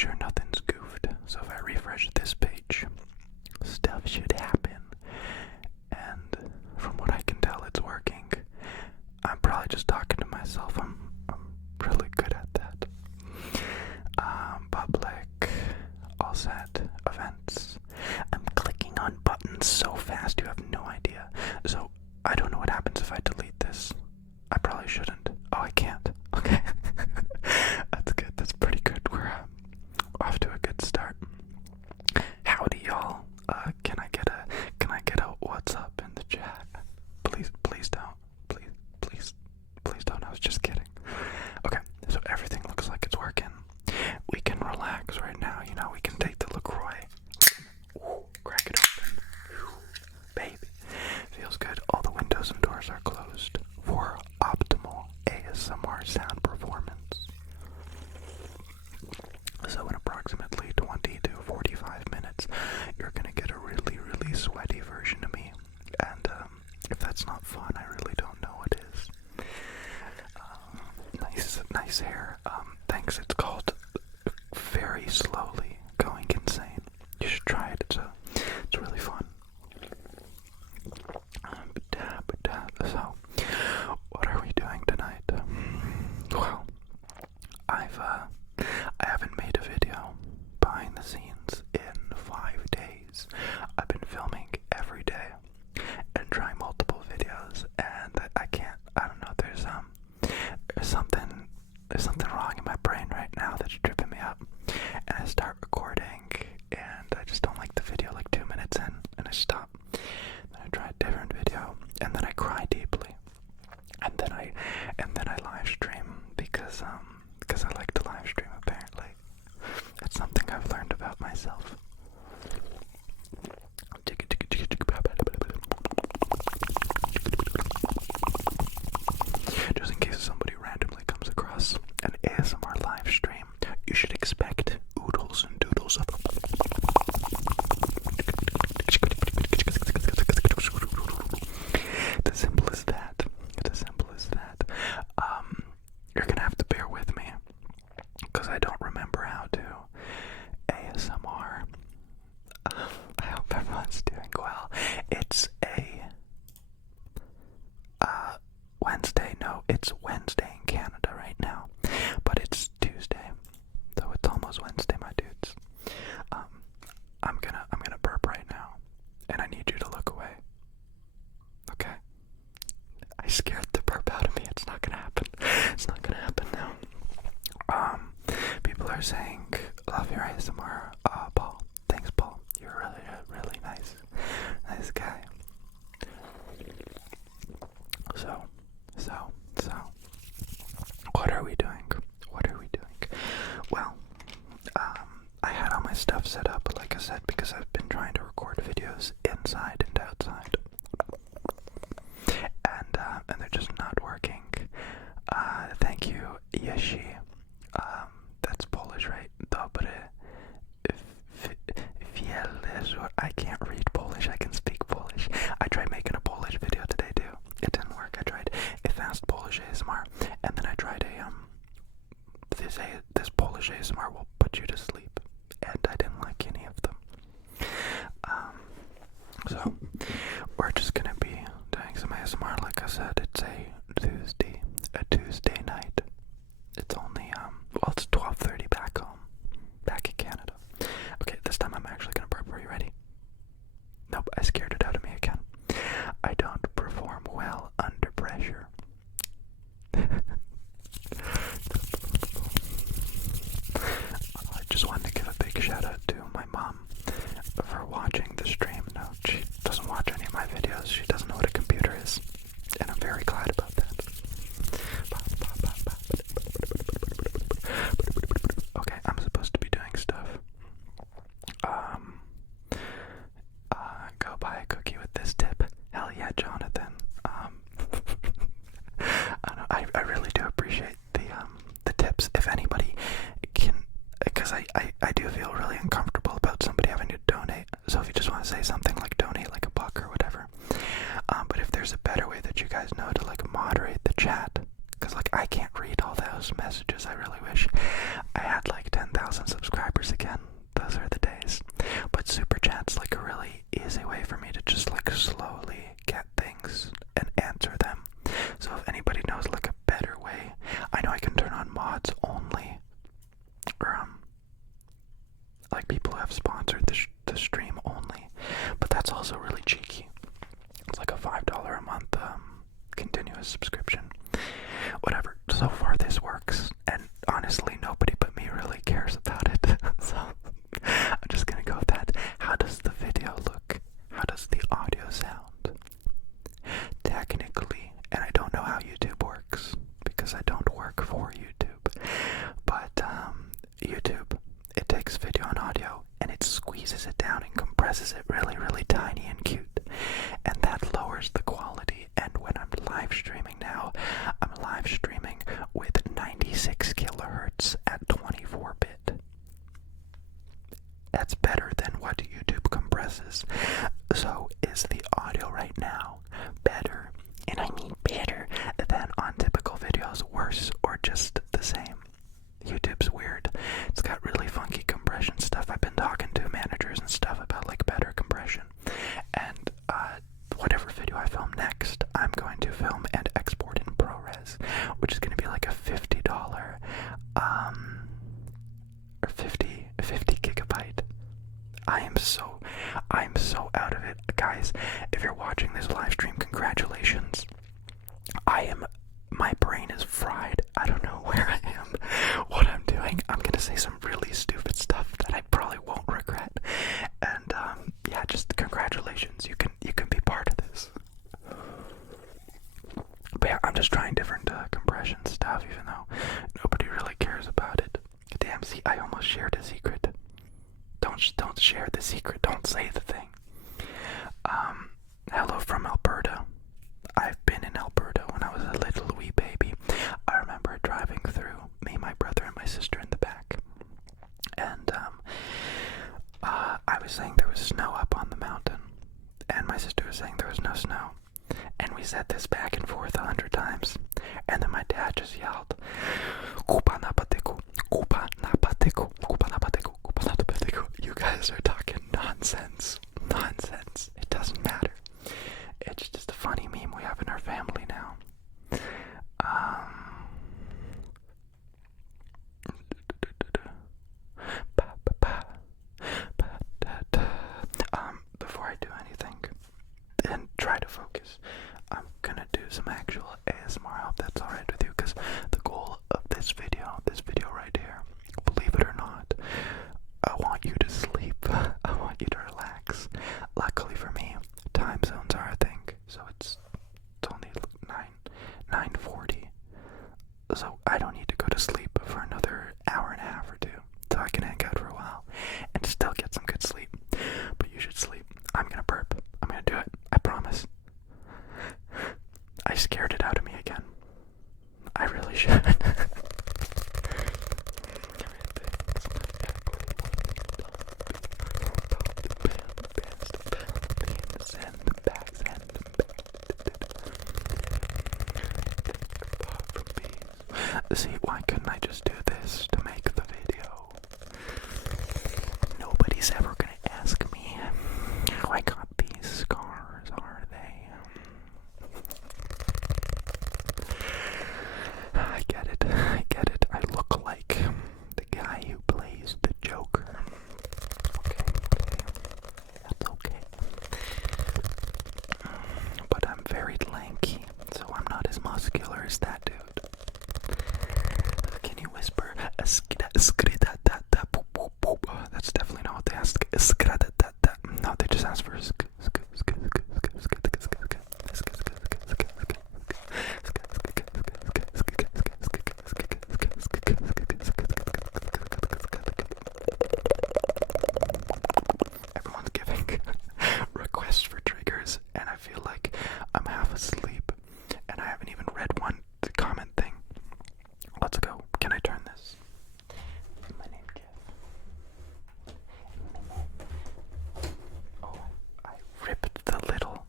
sure nothing's goofed. So if I refresh this page, stuff should happen. And from what I can tell, it's working. I'm probably just talking to myself. I'm really good at that. Public, all set, events. I'm clicking on buttons so fast you have no idea. So I don't know what happens if I delete this. I probably shouldn't. Oh, I can't. Okay. That's good. That's pretty good. We're off to a good start. Howdy, y'all. Can I get a what's up in the chat? Please don't. Please don't. I was just kidding. Okay, so everything looks like it's working. We can relax right now. You know, we can take the LaCroix. Ooh, crack it open. Baby. Feels good. All the windows and doors are closed for optimal ASMR sound performance. So in approximately 20 to 45 minutes, you're going to get a really, really sweaty version of me. And if that's not fun, I really don't know what is. Nice hair. Thanks. It's called Very Slowly Going Insane. You should try it. It's really fun. So, what are we doing tonight? Well, I haven't made a video behind the scenes in 5 days. I've been filming every day and trying multiple videos, and I don't know, there's something wrong in my brain right now that's tripping me up. And I start recording, and I just don't like the video like 2 minutes in, and I stop. Then I try a different video, and then I cry deeply. And then I live stream because I like to live stream apparently. It's something I've learned about myself. Just in case somebody randomly comes across an ASMR live stream, you should expect oodles and doodles of the simple as that. You're gonna have to bear with me because I don't remember how to ASMR. I hope everyone's doing well. It's Wednesday. No, it's Wednesday in Canada right now, but it's Tuesday, so it's almost Wednesday, my dudes. I'm gonna burp right now, and I need you to look away. Okay? I scared the burp out of me. It's not gonna happen. It's not gonna happen now. People are saying, love your ASMR, Paul. Thanks, Paul. You're really nice guy. So, what are we doing? Well, I had all my stuff set up, like I said, because I've been trying to record videos inside and outside. And they're just not working. Thank you, Yeshi. That's Polish, right? Dobre. I can't read Polish, I can speak Polish. I tried making a Polish video today too. It didn't work. I tried a fast Polish ASMR, and then I tried this Polish ASMR will put you to sleep, and I didn't like any of them. So we're just gonna be doing some ASMR. Like I said, it's a Tuesday night. It's only it's 12:30 back home, back in Canada. Okay, this time I'm actually gonna burp. Are you ready? Nope, I scared it out of me again. I don't perform well under pressure. I just wanted to give a big shout out to my mom for watching the stream. No, she doesn't watch any of my videos. She doesn't know what a computer is, and I'm very glad about that. Okay, I'm supposed to be doing stuff. Go buy a cookie with this tip. Hell yeah, Jonathan. I really do appreciate the tips. If anybody can, because I do feel really uncomfortable about somebody having to donate. So if you just want to say something like donate like $1 or whatever. But if there's a better way that you guys know to like moderate the chat, because like I can't read all those messages. I really wish I had like 10,000 subscribers like people who have sponsored the stream only, but that's also really cheeky. It's like a $5 a month continuous subscription. Whatever. So far this works, and honestly nobody but me really cares about it. So I'm just gonna go with that. How does the video look? How does the audio sound? Technically, and I don't know how YouTube works because I don't work for YouTube, but YouTube, it takes video and audio and it squeezes it down and compresses it really, really tiny and cute, and that lowers the quality. And when I'm live streaming now, I'm live streaming with 96 kilohertz at 24-bit. That's better than what YouTube compresses. So is the audio right now better, and I mean better, than on typical videos, worse, or just the same? YouTube's weird. It's got really funky compression stuff. I've been talking to managers and stuff about like better compression, and whatever video I film next, I'm going to film and export in ProRes, which is going to be like a $50 or 50 gigabyte. I'm so out of it, guys. If you're watching this live stream, congratulations. My brain is fried. I don't know where I am, what I'm doing. I'm gonna say some really stupid stuff that I probably won't regret. And yeah, just congratulations. You can be part of this. But yeah, I'm just trying different compression stuff, even though nobody really cares about it. Damn, see, I almost shared a secret. Don't share the secret. Don't say the thing. Hello from Alberta. I've been in Alberta when I was a little wee baby. I remember driving through, me, my brother, and my sister in the back. And I was saying there was snow up on the mountain, and my sister was saying there was no snow. And we said this back and forth 100 times. And then my dad just yelled, "Kupa na patiku, kupa na patiku, kupa na patiku, kupa na patiku." You guys are talking nonsense. Nonsense. It doesn't matter. It's just a funny meme we have in our family now. Before I do anything, and try to focus, I'm gonna do some actual ASMR. I hope that's alright with you, because the goal of this video right here, believe it or not, I want you to sleep. I want you to relax. Luckily for me, time zones are a thing, so it's only 9:40, so I don't need to go to sleep for another hour and a half or two, so I can hang out for a while and still get some good sleep. But you should sleep. I'm gonna burp. I'm gonna do it. I promise. I scared it out of me again. I really should. See, why couldn't I just do this to make the video? Nobody's ever gonna ask me how I got these scars, are they? I get it. I look like the guy who plays the Joker. Okay. That's okay. But I'm very lanky, so I'm not as muscular as that dude. Can you whisper? That's definitely not what they ask. No, they just ask for everyone's giving requests for triggers, and I feel like I'm half asleep, and I haven't even read one comment thing. Let's go. Can I turn this? My name Jeff. Oh, I ripped the little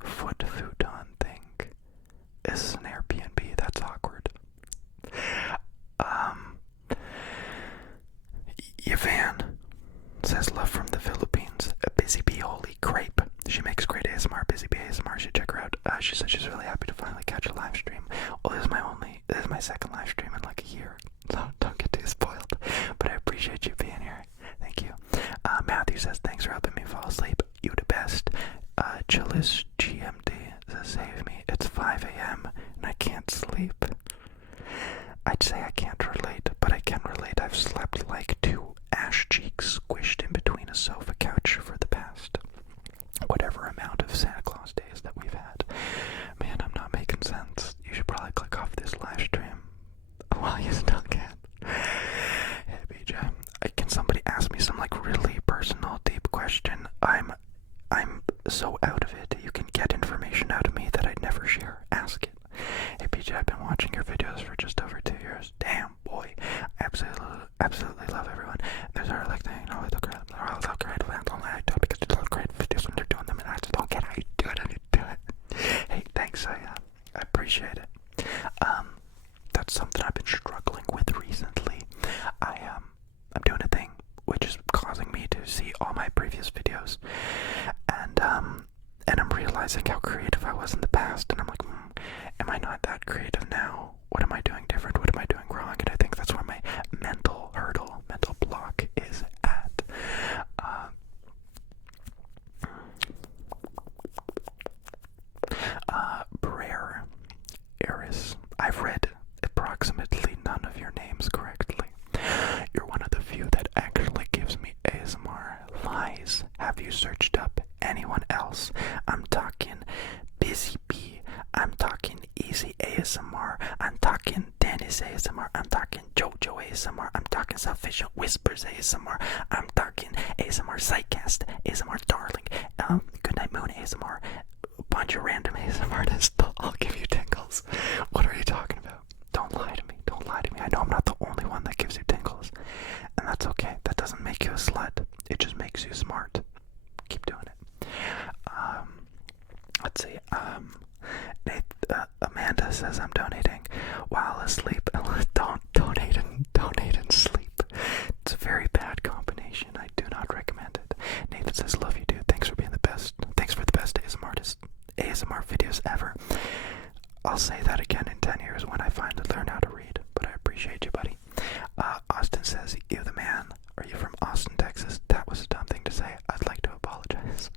foot futon thing. This is an Airbnb. That's awkward. Yvan says love from the Philippines. A Busy Bee Holy Crepe. She makes great ASMR. Busy Bee ASMR. You should check her out. She said she's really happy to finally catch a live stream. Well, this is my second live stream in like a year. So don't get too spoiled. But I appreciate you being here. Thank you. thanks for helping me fall asleep. You the best. Chillis GMD says save me. It's 5 a.m. and I can't sleep. I'd say I can't relate, but I can relate. I've slept like two ash cheeks squished in between a sofa couch for the past whatever amount of Santa Claus days that we've had. Man, I'm not making sense. You should probably click off this live stream while you still can. Hey BJ, can somebody ask me some like really personal, deep question? I'm so out of it. You can get information out of me that I'd never share. Ask it. Hey BJ, I've been watching your videos for just over 2 years. Damn, boy. I absolutely love everyone. There's our like thing. No, it's great. They're all so great. I don't like to because you look great videos when they're doing them, and I just don't get how you do it. Hey, thanks. I appreciate it. That's something I've been struggling with recently. I'm doing a thing which is causing me to see all my previous videos, and I'm realizing how creative I was in the past, and I'm like, am I not that creative now? What am I doing different? What am I doing wrong? And I think that's where my mental block is at. Brer Eris, I've read approximately none of your names correctly. You're one of the few that actually gives me ASMR. Lies. Have you searched up anyone else? I'm talking Busy Bee. I'm talking Easy ASMR. I'm talking Dennis ASMR. I'm talking Jojo ASMR. I'm talking Sufficient Whispers ASMR. I'm talking ASMR Psychcast, ASMR Darling, Goodnight Moon ASMR, a bunch of random ASMR artists. I'll give you tingles. What are you talking about? Don't lie to me. Don't lie to me. I know I'm not the only one that gives you tingles. And that's okay. That doesn't make you a slut. It just makes you smart. Keep doing it. Let's see. Amanda says I'm donating while asleep. Don't donate and sleep. It's a very bad combination. I do not recommend it. Nathan says love you dude. Thanks for being the best. Thanks for the best ASMR videos ever. I'll say that again in 10 years when I finally learn how to read. But I appreciate you, buddy. Austin says, you the man. Are you from Austin, Texas? That was a dumb thing to say. I'd like to apologize.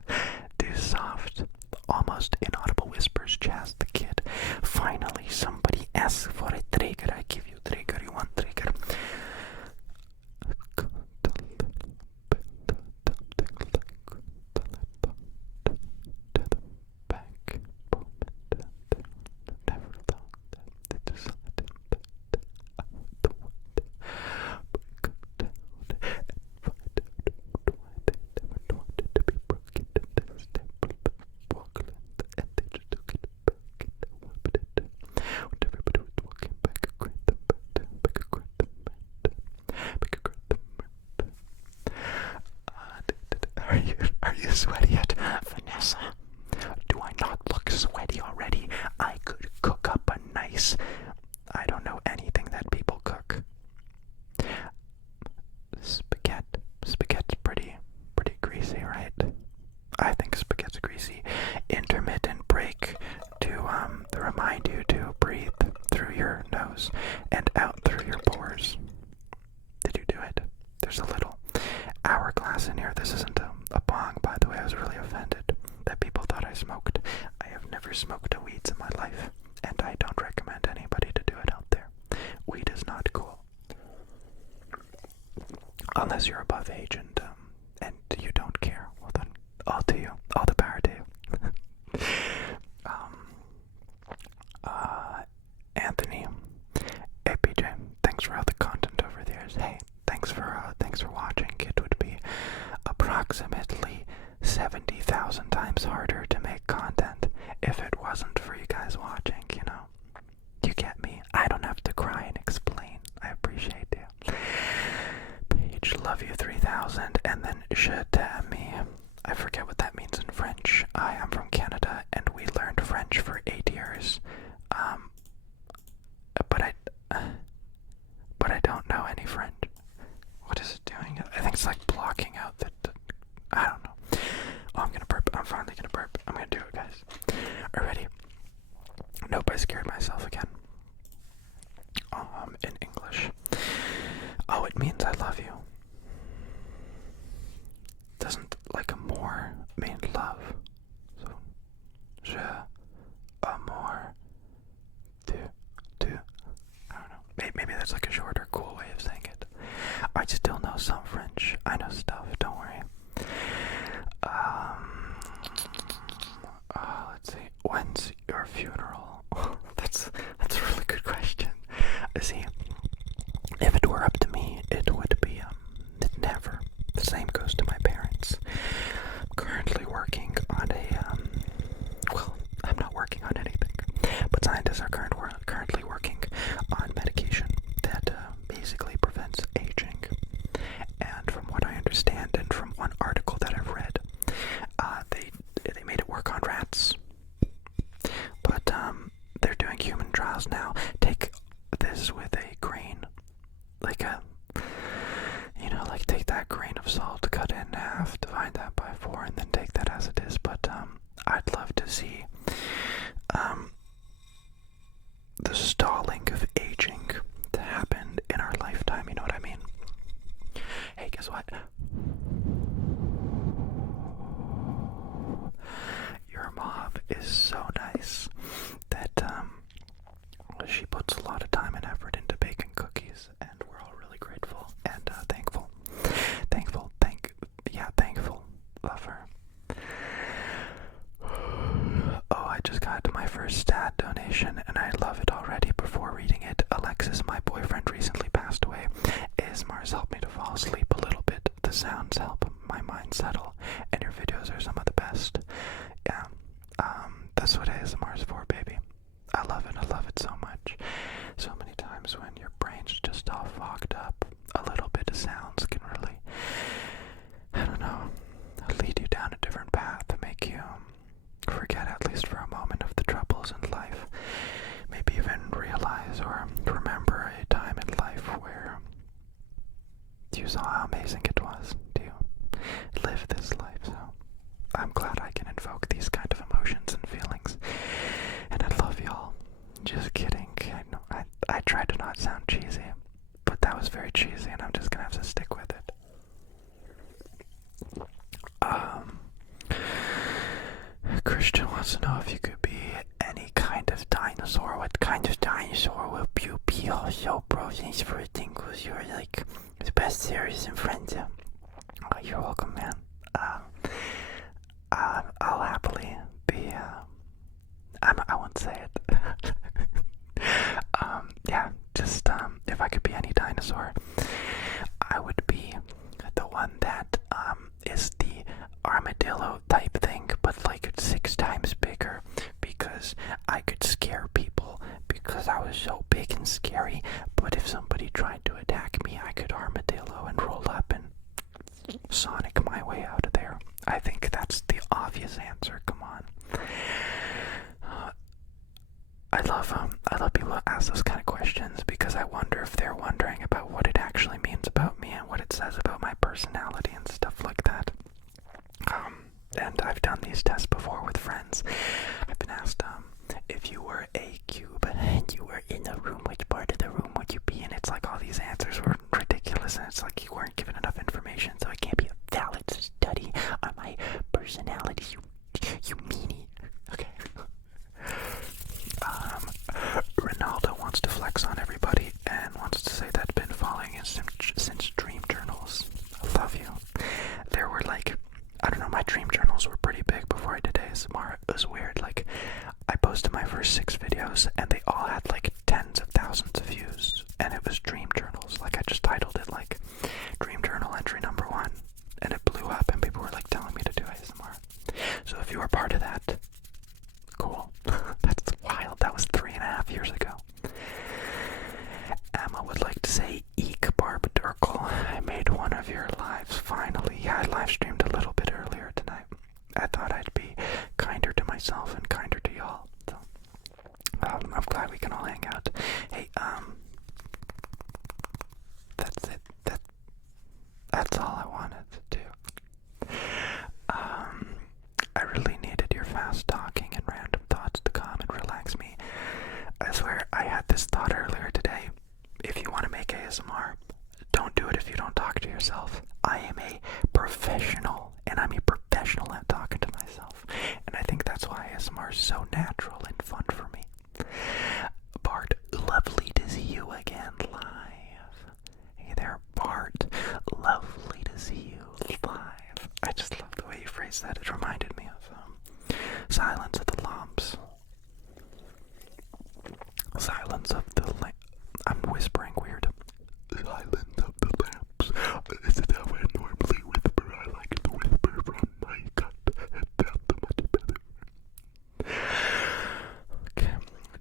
Do soft, almost inaudible whispers, Chaz the kid. Finally, somebody asks for a trigger. I give you trigger. You want trigger? Are you sweaty yet, Vanessa? Do I not look sweaty already? I could cook up a nice, I don't know anything that people cook. Spaghetti. Spaghetti's pretty greasy, right? I think spaghetti's greasy. Intermittent break to remind you to breathe through your nose and out through your pores. Did you do it? There's a little hourglass in here. This isn't a bong, by the way. I was really offended that people thought I smoked. I have never smoked a weeds in my life, and I don't recommend anybody to do it out there. Weed is not cool. Unless you're above age and you don't care. Well then, all to you. All the power to you. Anthony, hey PJ, thanks for all the content over the years. Hey, thanks for watching. It would be approximately 70,000 times harder to make content if it wasn't for you guys watching, you know. You get me? I don't have to cry and explain. I appreciate you. Paige, love you 3000, and then je t'aime. I forget what that means in French. I am from Canada, and we learned French for 8 years. But I don't know any French. What is it doing? I think it's like blocking out the I don't know. Oh, I'm gonna burp. I'm finally gonna burp. I'm gonna do it, guys. Already. Nope, I scared myself again. In English. Oh, it means I love you. Doesn't, like, There's like a shorter, cool way of saying it. I still know some French. I know stuff. Don't worry. Let's see. When's your funeral? That's a really good question. See, if it were up to me, it would be never. The same goes to my parents. I'm currently working on well, I'm not working on anything, but scientists are currently working on medication that basically prevents aging. And from what I understand, and from one article that I've read, they made it work on rats, but they're doing human trials now. Take this with a grain, like take that grain of salt, cut it in half, divide that by 4, and then take that as it is. But I'd love to see the stalling of aging to happen in our lifetime. You know what I mean? Hey, guess what? Your mom is so nice that she puts a lot of time and effort into baking cookies, and we're all really grateful and thankful. Thankful. Love her. Oh, I just got my first stat donation, and I love it already. Before reading it, Alexis, my boyfriend, recently passed away. ASMR's helped me to fall asleep a little bit. The sounds help my mind settle, and your videos are some of the best. Yeah, that's what ASMR's for, baby. I love it so much. So many times when your brain's just all fogged up, a little bit of sounds can really, I don't know, lead you down a different path to make you forget, at least for a moment, of the troubles in life. Maybe even realize or remember a time in life where you saw how amazing it was to live this life. So I'm glad I can invoke these kind of emotions and feelings. And I love y'all. Just kidding. I tried to not sound cheesy, but that was very cheesy, and I'm just gonna have to stick with it. Christian wants to know if you could be any kind of dinosaur. What kind of dinosaur will you be? Also, bro, thanks for the tingles. You're like the best series and friends. Oh, you're welcome, man. I'll happily be. I won't say it. Just if I could be any dinosaur, I would be the one that is the armadillo type thing, but like 6 times bigger, because I could scare people because I was so big and scary. But if somebody tried to attack me, I could armadillo and roll up and Sonic my way out of there. I think that's the obvious answer. Come on. I love people who ask those kind of questions, because I wonder if they're wondering about what it actually means about me and what it says about my personality and stuff like that. And I've done these tests before with friends. I've been asked, if you were a cube and you were in a room, which part of the room would you be in? It's like all these answers were ridiculous, and it's like you weren't given enough information, so it can't be a valid study on my personality, you meanie. Okay. Ronaldo wants to flex on everybody and wants to say that been following him since dream journals. I love you. There were like, I don't know, my dream journals were pretty big before I did ASMR. It was weird. Like, I posted my first 6 videos and they all had like tens of thousands of views, and it was dream journals. Like, I just titled it like Dream Journal Entry Number 1, and it blew up, and people were like telling me to do ASMR. So if you were part of that, cool. That's wild. That was 3.5 years ago. Emma would like to say, eek, Barb Durkle. I made one of your lives, finally. Yeah, I live streamed a little bit earlier tonight. I thought I'd be kinder to myself and kinder to y'all. So, I'm glad we can all hang out. Hey, that's it. That's all I wanted to do. I really needed your fast talking and random thoughts to calm and relax me. I swear, I had this thought earlier today. If you want to make ASMR, don't do it if you don't talk to yourself. I am a professional, and I'm a professional at talking to myself. And I think that's why ASMR is so natural and fun for me. Bart, lovely to see you again live. that it reminded me of? Silence of the Lambs. Silence of the I'm whispering weird. Silence of the Lambs. This is how I normally whisper. I like to whisper from my gut. It sounds much better. Okay.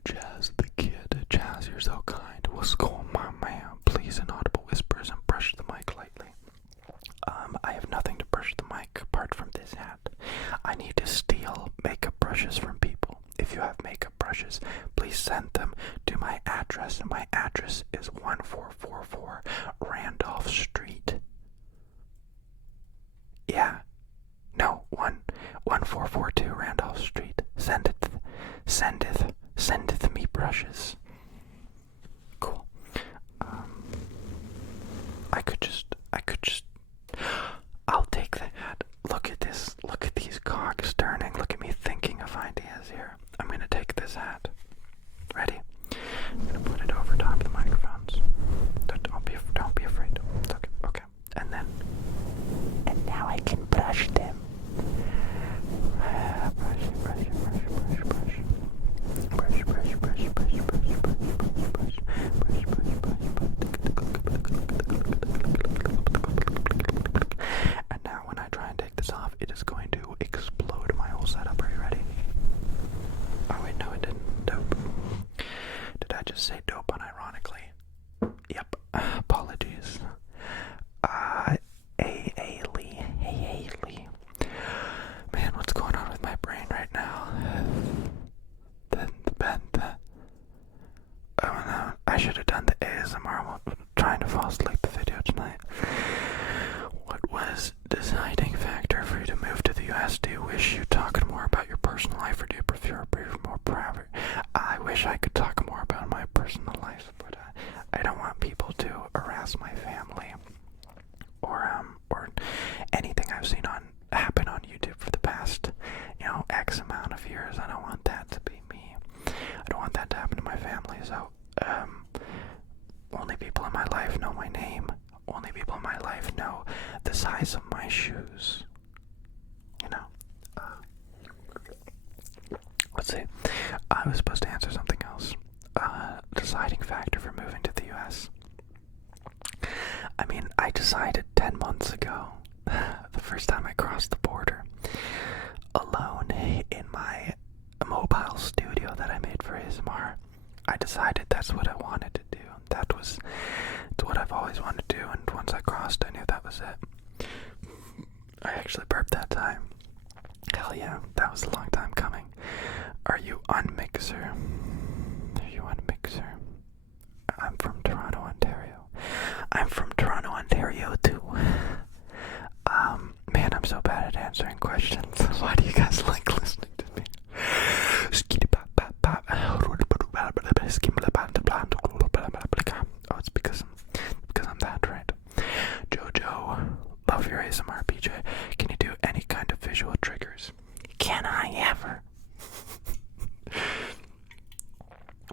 Jazz the kid. Jazz, you're so kind. What's going on, man? Please, inaudible whispers and brush the mic lightly. I have nothing to brush the mic apart from this hat. I need to steal makeup brushes from people. If you have makeup brushes, please send them to my address. My address is 1444 Randolph Street. Yeah. No, 1442 Randolph Street. Sendeth me brushes. Cool. I'll take the hat. Look at this. Look at these cogs turning. Look at me thinking of ideas here. I'm gonna take this hat. Ready? I'm gonna put it over top of the microphones. Don't be afraid. It's okay. Okay. And now I can brush them. And now when I try and take this off, it is going to explode my whole setup. Are you ready? Oh wait, no it didn't. Dope. Did I just say dope unironically? Yep. Apologies. Hey Lee. Man, what's going on with my brain right now? Oh no, I should have done the ASMR while trying to fall asleep the video tonight. What was deciding factor for you to move to the US? Do you wish you talked more about your personal life, or do you prefer more private? I wish I could talk more about my personal life, but I don't want people to harass my family or anything I've seen happen on YouTube for the past, X amount of years. I don't want that to be me. I don't want that to happen to my family. So, only people in my life know my name. Only people in my life know the size of my shoes. Let's see. I was supposed to answer something else. Deciding factor for moving to the US. I mean, I decided 10 months ago, the first time I crossed the border, alone in my mobile studio that I made for ASMR. I decided that's what I wanted to do. It's what I've always wanted to do, and once I crossed, I knew that was it. I actually burped that time. Hell yeah, that was a long time coming. Are you on Mixer? I'm from Toronto, Ontario. I'm from Toronto, Ontario too. Man, I'm so bad at answering questions. Why do you guys like listening to me? Oh, it's because I'm that, right? Jojo, love your ASMR, PJ. Can you do any kind of visual triggers? Can I ever?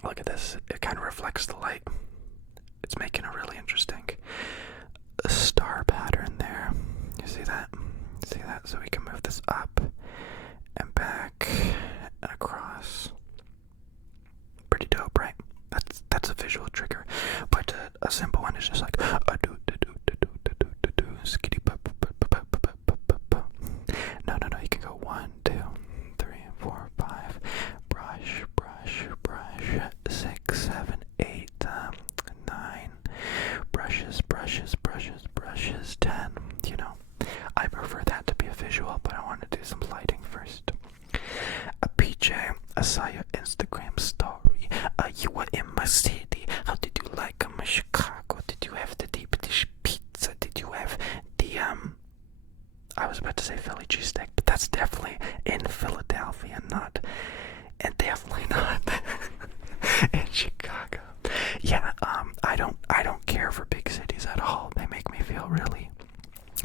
Look at this. It kind of reflects the light. It's making a really interesting star pattern there. You see that? So we can move this up and back and across. Pretty dope, right? That's a visual trigger. But a simple one is just like No, you can go 1, 2, 3, 4, 5. Brush, 6, 7, 8, 9. Brushes, 10. I prefer that to be a visual, but I want to do some lighting first. PJ, I saw your Instagram story. You were in my city. How did you like my Chicago? Did you have the deep dish pizza? Did you have the I was about to say Philly cheesesteak, but that's definitely in Philadelphia, and definitely not in Chicago. Yeah, I don't care for big cities at all. They make me feel really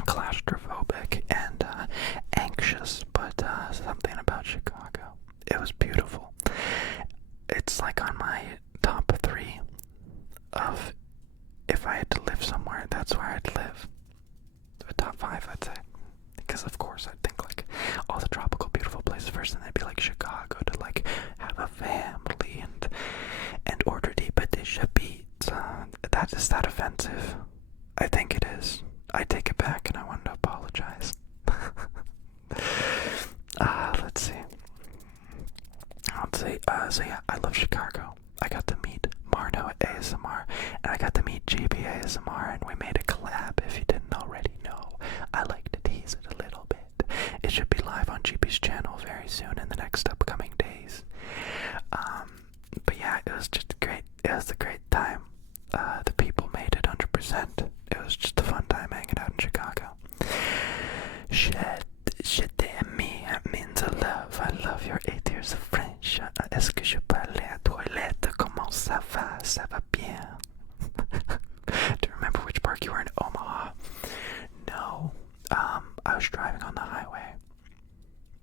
claustrophobic and anxious, but something about Chicago, it was beautiful. It's like on my top 3 of if I had to live somewhere, that's where I'd live. A top 5, I'd say. Because of course I'd think like person. They'd be like Chicago to like have a family and order the patisha pizza. Is that offensive? I think it is. I take it back and I want to apologize. Let's see. So yeah, I love Chicago. I got to meet Marno ASMR, and I got to meet GB ASMR, and we made a collab, if you didn't already know. I like to tease it a little bit. It should be live on GB's channel very soon in the next upcoming days. But yeah, it was just great. It was a great time. The people made it 100%. It was just a fun time hanging out in Chicago. Je t'aime means I love your 8 years of French. Est-ce que je peux aller à toilette? Comment ça va? Ça va bien. Do you remember which park you were in Omaha? No. I was driving on the highway.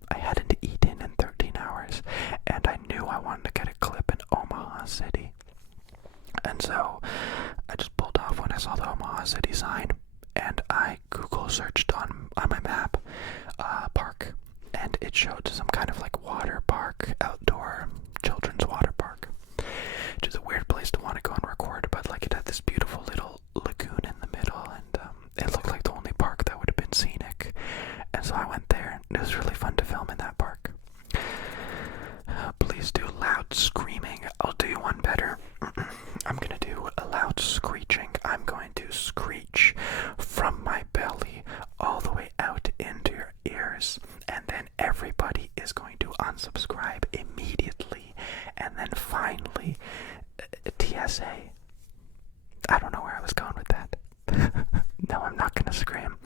I hadn't eaten in 13 hours, and I knew I wanted to get a clip in Omaha City. And so I just pulled off when I saw the Omaha City sign, and I Google searched on my map park, and it showed some kind of like water park, outdoor children's water park, which is a weird place to want to go and record, but like it had this beautiful little lagoon in the middle, and it looked like the only park that would have been scenic. And so I went there, and it was really fun to film in that park. Please do loud screaming. I'll do one better. I'm gonna do a loud screeching. I'm going to screech from my belly all the way out into your ears, and then everybody is going to unsubscribe immediately, and then finally TSA. I don't know where I was going with that. No, I'm not gonna scream.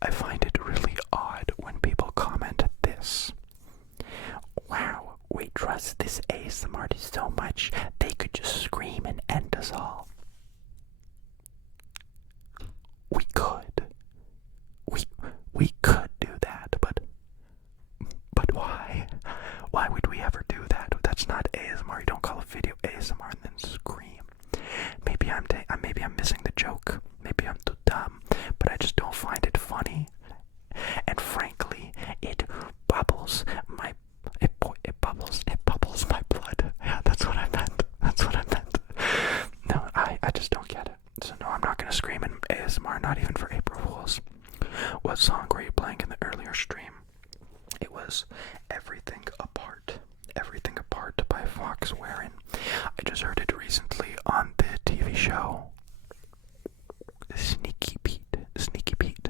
I find it really odd when people comment this. Wow, we trust this ASMR artist so much, they could just scream and end us all. We could. We could do that, but why? Why would we ever do that? That's not ASMR. You don't call a video ASMR and then scream. Maybe I'm missing the joke. Maybe I'm too dumb, but I just don't find it funny. And frankly, it bubbles my blood. Yeah, that's what I meant. No, I just don't get it. So no, I'm not gonna scream in ASMR, not even for April Fools. What song were you playing in the earlier stream? It was Everything Apart. Everything Apart by Fox Warren. I just heard it recently on the TV show Sneaky Pete.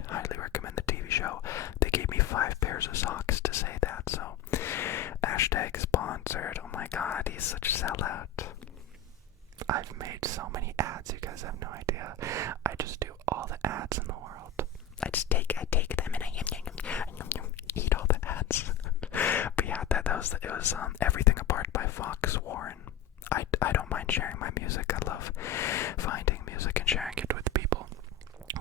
Highly recommend the TV show. They gave me 5 pairs of socks to say that, so hashtag sponsored. Oh my god, he's such a sellout. I've made so many ads, you guys have no idea. I just do all the ads in the world. I take them and I eat all the ads. But yeah, it was Everything Apart by Fox Warren. I don't mind sharing my music. I love finding music and sharing it with people,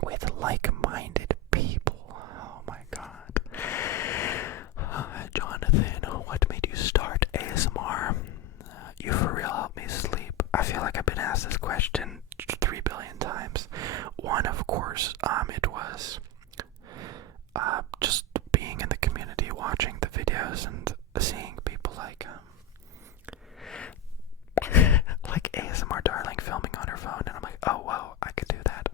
with like-minded people. Oh my god. Jonathan, what made you start ASMR? You for real help me sleep. I feel like I've been asked this question 3 billion times. One, of course, it was just being in the community, watching the videos and seeing people like ASMR Darling filming on her phone, and I'm like, oh whoa, I could do that.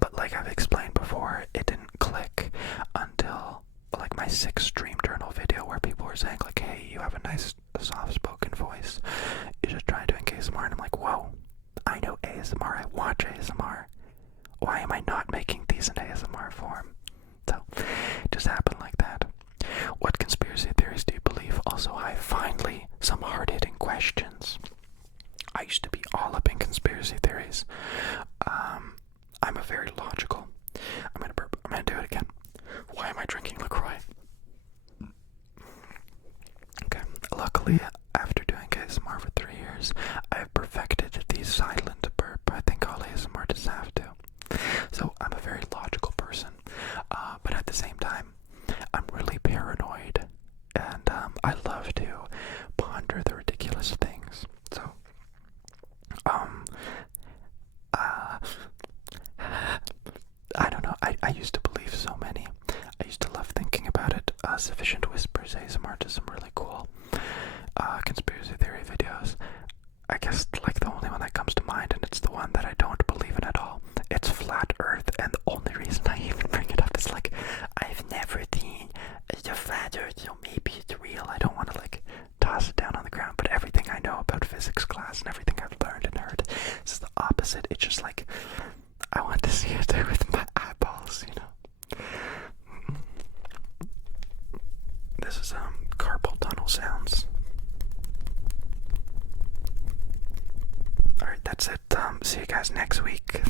But like I've explained before, it didn't click until like my 6th stream journal video where people were saying like, hey, you have a nice soft-spoken voice, you should try doing ASMR, and I'm like, whoa, I know ASMR, I watch ASMR, why am I not making these in ASMR form? So, it just happened like that. What conspiracy theories do you believe? Also, finally some hard-hitting questions. I used to be all up in conspiracy theories. I'm a very logical. I'm gonna do it again. Why am I drinking LaCroix? Okay, luckily, after doing ASMR for 3 years, I've perfected the silent burp. I think all ASMR artists have to. So I'm a very logical person, but at the same time, I'm really paranoid, and I love to ponder the ridiculous things. So, I don't know. I used to believe so many. I used to love thinking about it. Sufficient Whispers ASMR see you guys next week.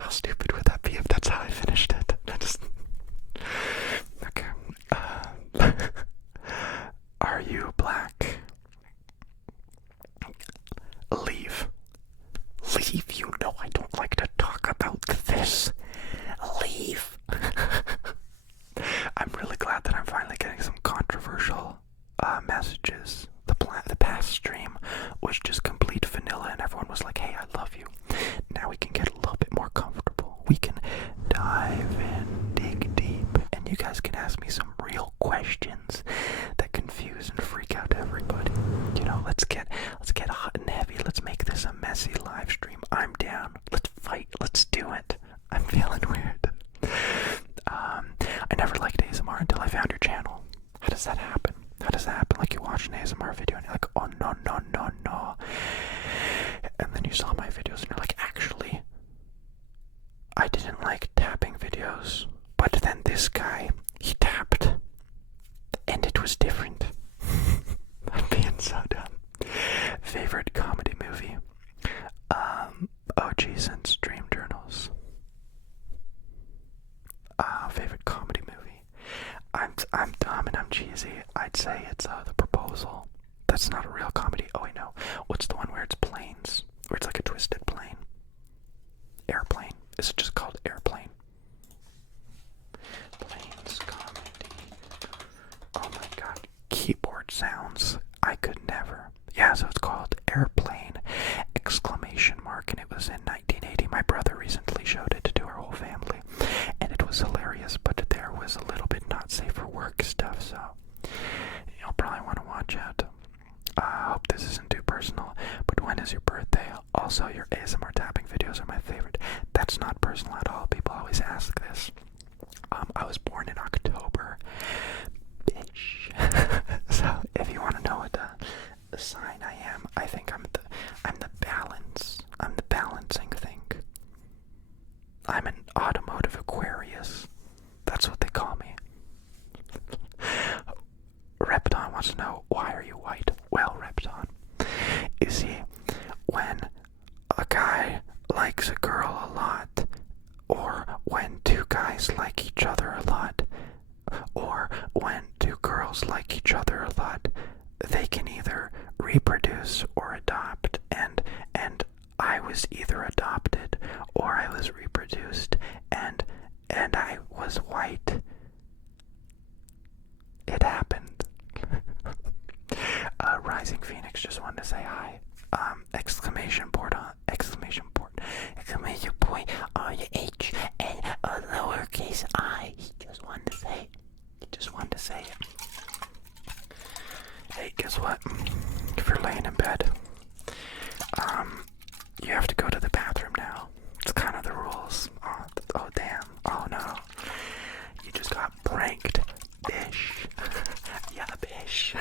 How stupid would that be if that's how I finished it? Okay. Are you black? Leave. Leave, you know I don't like to talk about this. Leave. I'm really glad that I'm finally getting some controversial messages. The past stream was just complete vanilla and everyone was like, hey, I love you. Now we can get a little bit more comfortable. We can dive in, dig deep, and you guys can ask me some real questions that confuse and freak out everybody. You know, let's get hot and heavy. Let's make this a messy live stream. I'm down. Let's fight. Let's do it. I'm feeling weird. I never liked ASMR until I found your channel. How does that happen? How does that happen? Like you watch an ASMR video and you're like, oh no, no, no, no. And then you saw my videos and you're like, actually, I didn't like tapping videos. But then this guy, he tapped. And it was different. I'm being so dumb. Favorite comedy movie? OG since Dream Journals. Favorite comedy movie? I'm dumb and I'm cheesy. I'd say it's The Proposal. That's not a real comedy. Oh wait, no. What's the one where it's planes? Where it's like a twisted plane? Airplane. Is it just called Airplane? Planes comedy. Oh my god. Keyboard sounds. I could never. Yeah, so it's called Airplane! Exclamation mark, and it was in 1980. My brother recently showed it to our whole family, and it was hilarious, but there was a little bit not safe for work stuff, so you'll probably want to watch it. I hope this isn't too personal, but when is your birthday? Also, your ASMR tapping videos are my favorite. That's not personal at all. People always ask this. I was born in October. Bitch. So, if you want to know what the sign I am, I think I'm the balance. I'm the balancing thing. I'm an automotive Aquarius. That's what they call me. Repton wants to know, why are you white? Well, Repton, you see, when a guy likes a girl a lot, or when two guys like each other a lot, or when two girls like each other a lot, they can either reproduce or adopt, and I was either adopted or I was reproduced, and I was white. It happened. Rising Phoenix just wanted to say hi. Exclamation point, exclamation point on the H and a lowercase I. He just wanted to say it. Hey, guess what? If you're laying in bed, you have to go to the bathroom now. It's kind of the rules. Oh damn. Oh no. You just got pranked, bish. Yeah, bish.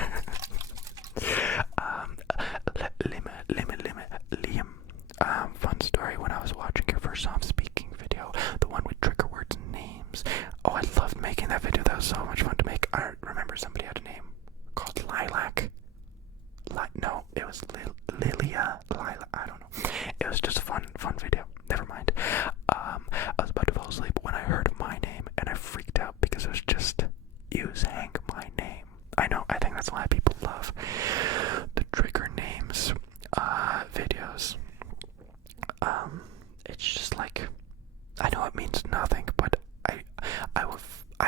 Liam. Fun story. When I was watching your first soft speaking video, the one with trigger words and names. Oh, I loved making that video. That was so much fun to make. I remember somebody had a name called Lilac. No, it was Lilia. Lilac. I don't know. It was just a fun video. Never mind. I was about to fall asleep when I heard my name, and I freaked out because it was just you saying my name. I know. I think that's why people love the trigger names videos. It's just like, I know it means nothing, but I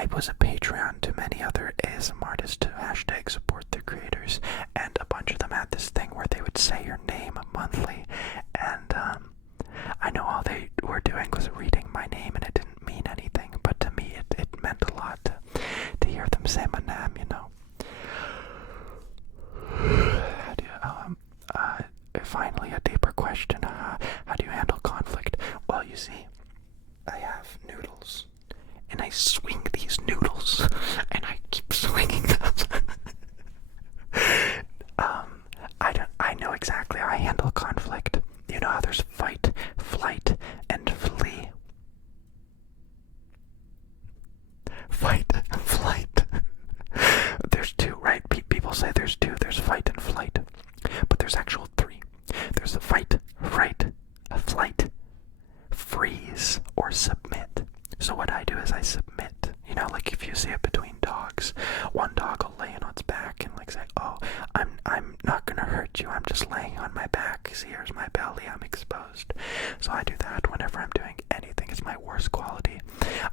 was a Patreon to many other ASM artists to hashtag support their creators, and a bunch of them had this thing where they would say your name monthly, and I know all they were doing was reading my name, and it didn't mean anything, but to me it meant a lot to hear them say my name, you know. Finally, a deeper question. How do you handle conflict? Well, you see, I have noodles, and I swing these noodles, and I keep swinging them. I know exactly how I handle conflict. You know how there's fight, flight, and flee. Fight, flight. There's two, right? People say there's two. There's fight and flight. But there's actual three. There's the fight, fright, is I submit. You know, like if you see it between dogs, one dog will lay on its back and like say, oh, I'm not gonna hurt you, I'm just laying on my back, see, here's my belly, I'm exposed. So I do that whenever I'm doing anything. It's my worst quality.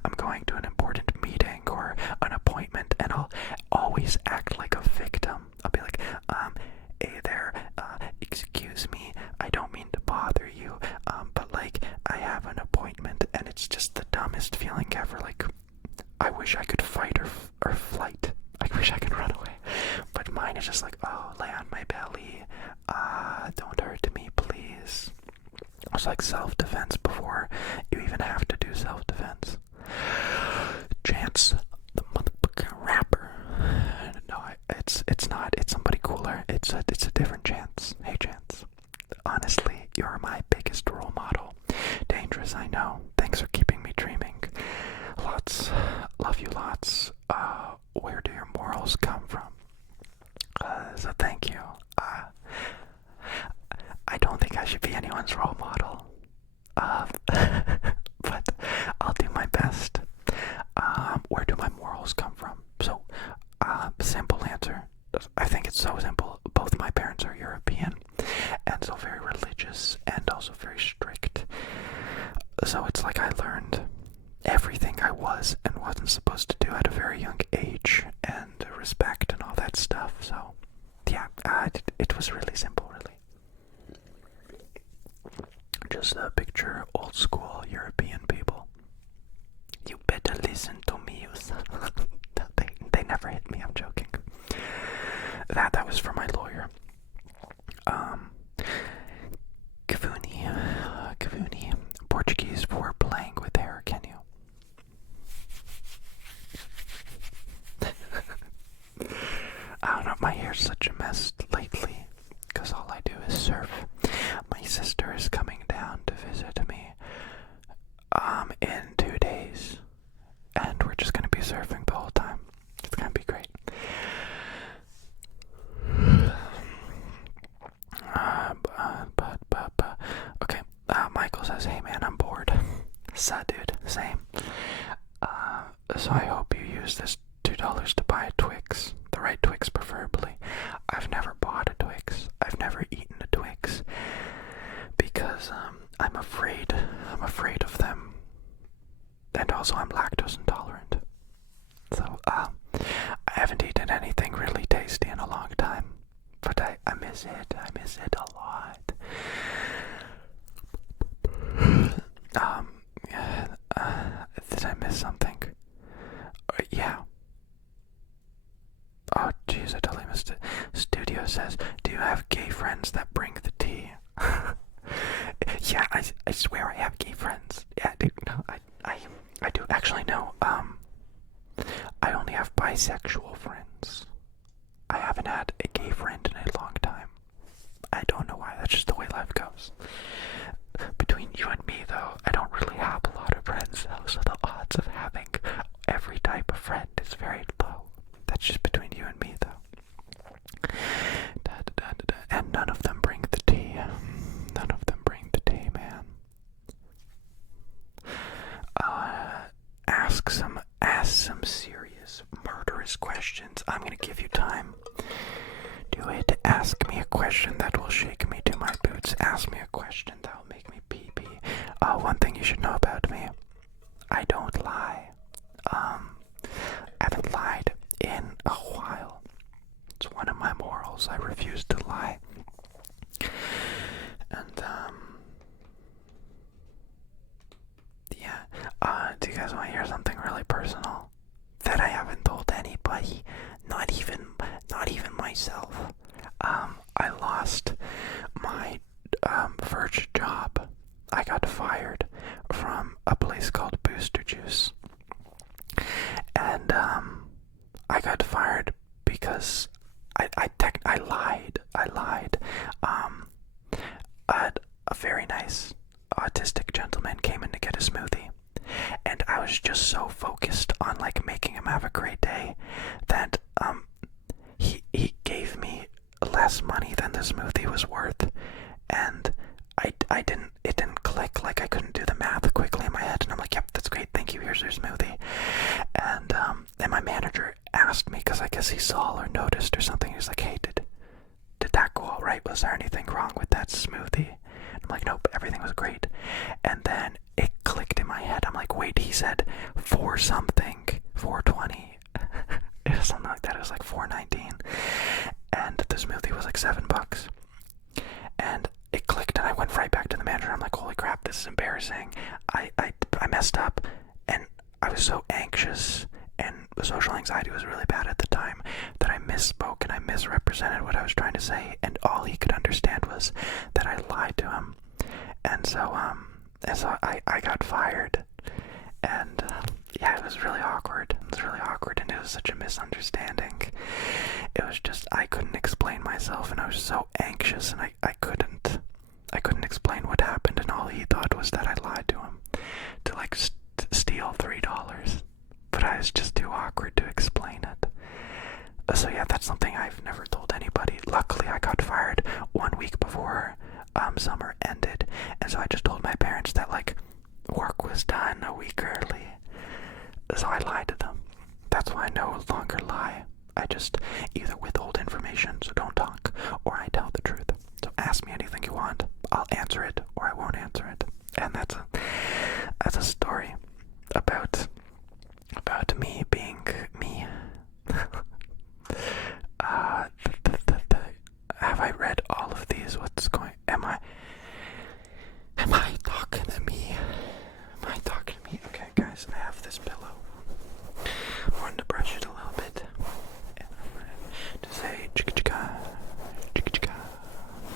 I'm going to an important meeting or an appointment and I'll always act like a victim. I'll be like, hey there, excuse me, I don't mean to bother you, but like I have an appointment, and it's just the dumbest feeling ever. Like I wish I could fight or flight. I wish I could run away, but mine is just like, oh, lay on my belly, don't hurt me, please. It's like self-defense before you even have to do self-defense. Chance the motherfucking rapper. No, it's not. It's somebody cooler. It's a different Chance. Hey Chance. Honestly, you're my biggest role model. Dangerous, I know. Thanks for keeping me dreaming. Lots. Love you lots. Where do your morals come from? So thank you. I don't think I should be anyone's role model. But I'll do my best. Where do my morals come from? So, simple answer. I think it's so simple. Both my parents are European, and so very religious, and also very strict. So it's like I learned everything I was and wasn't supposed to do at a very young age, and respect and all that stuff. So, yeah, it was really simple, really. Just picture old school European people. You better listen to me, you son. They never hit me, I'm joking. That was for my lawyer. Kavuni, Portuguese for playing with hair, can you? I don't know, my hair's such a mess lately, because all I do is surf. My sister is coming down to visit me, in 2 days, and we're just gonna be surfing the whole time. It's gonna be great. Okay, Michael says, hey man, I'm bored. Sad dude, same. So I hope you use this $2 to buy a Twix, the right Twix preferably. I've never bought a Twix, I've never eaten a Twix, because I'm afraid of them, and also I'm lactose intolerant. So I haven't eaten anything really tasty in a long time, but I miss it a lot. Did I miss something? Yeah. Oh jeez, I totally missed it. Studio says, do you have gay friends that bring the tea? Yeah, I swear I have gay friends. Yeah, dude, no, I do. Actually, no, I only have bisexual friends. I haven't had a gay friend in a long time. I don't know why, that's just the way life goes. Between you and me, though, I don't really have a lot of friends, though, so the odds of having every type of friend is very low. That's just between you and me, though. And none of them bring the tea. None of them bring the tea, man. Ask some serious, murderous questions. I'm gonna give you time. Do it. Ask me a question that will shake me to my boots. Ask me a question that will make me pee-pee. One thing you should know about me. I don't lie. I haven't lied in a while. It's one of my morals. I refuse to lie. And, yeah. Do you guys want to hear something really personal that I haven't told anybody? Not even myself. I lost my first job. I got fired from a place called Booster Juice, and I got fired because I lied. A very nice autistic gentleman came in to get a smoothie, and I was just so focused on like making him have a great day that he gave me less money than the smoothie was worth, and it didn't click. Like I couldn't do the math quickly in my head, and I'm like, yep, that's great, thank you, here's your smoothie. then my manager asked me, because I guess he saw or noticed or something. He was like, hey, did that go all right? Was there anything wrong with that smoothie? I'm like, nope, everything was great. And then it clicked in my head. I'm like, wait, he said 4 something, 420. It was something like that. It was like 419. And the smoothie was like $7. And it clicked, and I went right back to the manager. I'm like, holy crap, this is embarrassing. I messed up, and I was so anxious, and the social anxiety was really bad at the time that I misspoke and I misrepresented what I was trying to say, and all he could understand was that I lied to him. And so I got fired, and yeah, it was really awkward. It was really awkward, and it was such a misunderstanding. It was just, I couldn't explain myself, and I was so anxious, and I couldn't explain what happened, and all he thought was that I lied to him to like steal $3. But I was just too awkward to explain it. So yeah, that's something I've never told anybody. Luckily, I got fired 1 week before summer ended, and so I just told my parents that like work was done a week early. So I lied to them. That's why I no longer lie. I just either withhold information, so don't talk, or I tell the truth. So ask me anything you want. I'll answer it, or I won't answer it. And that's a story about me being me. Have I read all of these? What's going? Am I talking to me? Am I talking to me? Okay, guys, I have this pillow. I wanted to brush it a little bit, and I'm going to say chicka chicka, chicka chicka,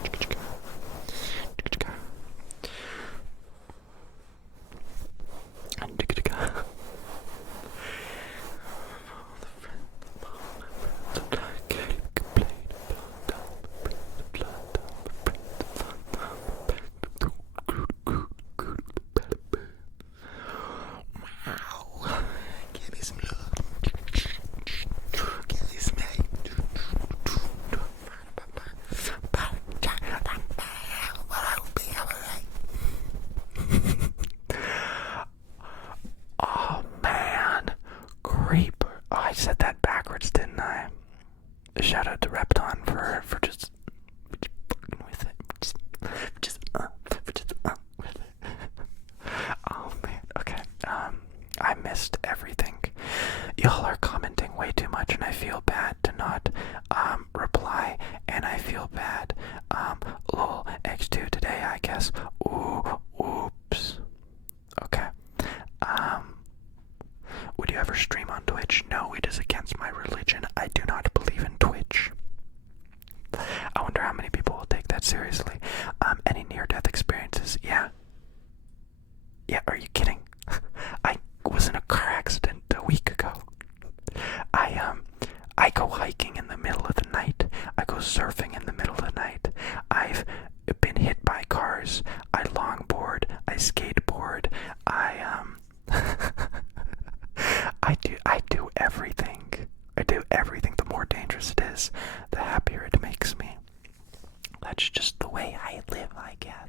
chicka chicka, chicka chicka, and chicka chicka. I said that backwards, didn't I? Shout out to Repton for just fucking with it. Just with it. Oh man, okay. I missed everything. Y'all are commenting way too much, and I feel bad to not reply, and I feel bad. Lol, X2 today, I guess. Oops. Okay. Would you ever stream on Twitch? No, it is against my religion. I do not believe in Twitch. I wonder how many people will take that seriously. Any near-death experiences? Yeah. Yeah, are you kidding? I was in a car accident a week ago. I go hiking in the middle of the night. I go surfing in the middle of the night. I've been hit by cars. I longboard. I skateboard. I do everything. I do everything. The more dangerous it is, the happier it makes me. That's just the way I live, I guess.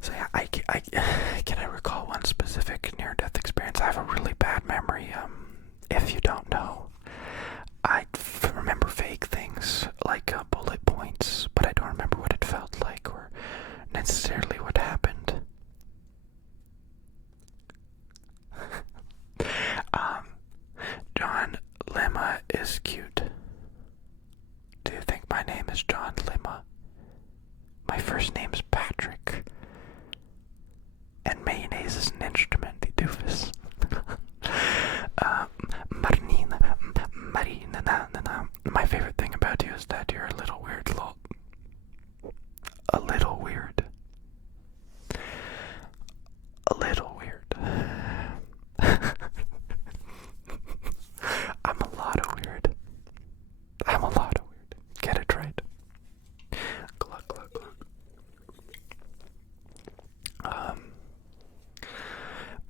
So yeah, can I recall one specific near-death experience? I have a really bad memory. If you don't know, I remember vague things like bullet points, but I don't remember what it felt like or necessarily what happened. John Lima is cute. Do you think my name is John Lima? My first name's Patrick. And mayonnaise is an instrument, you doofus. Marina. My favorite thing about you is that you're a little weird, lol. A little weird. A little weird. I'm a lot of weird. I'm a lot of weird. Get it right. Glug, glug, glug.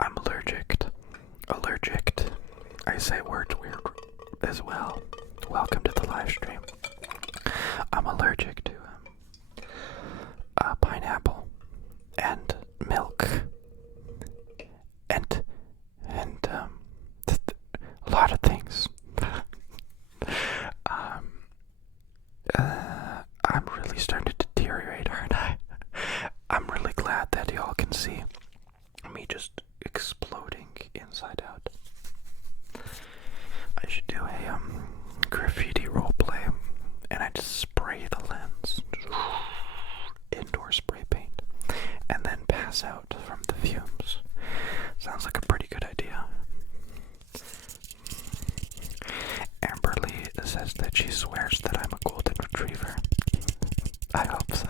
I'm allergic. I say words weird as well. Welcome to the live stream. I'm allergic to pineapple and milk and pass out from the fumes. Sounds like a pretty good idea. Amberly says that she swears that I'm a golden retriever. I hope so.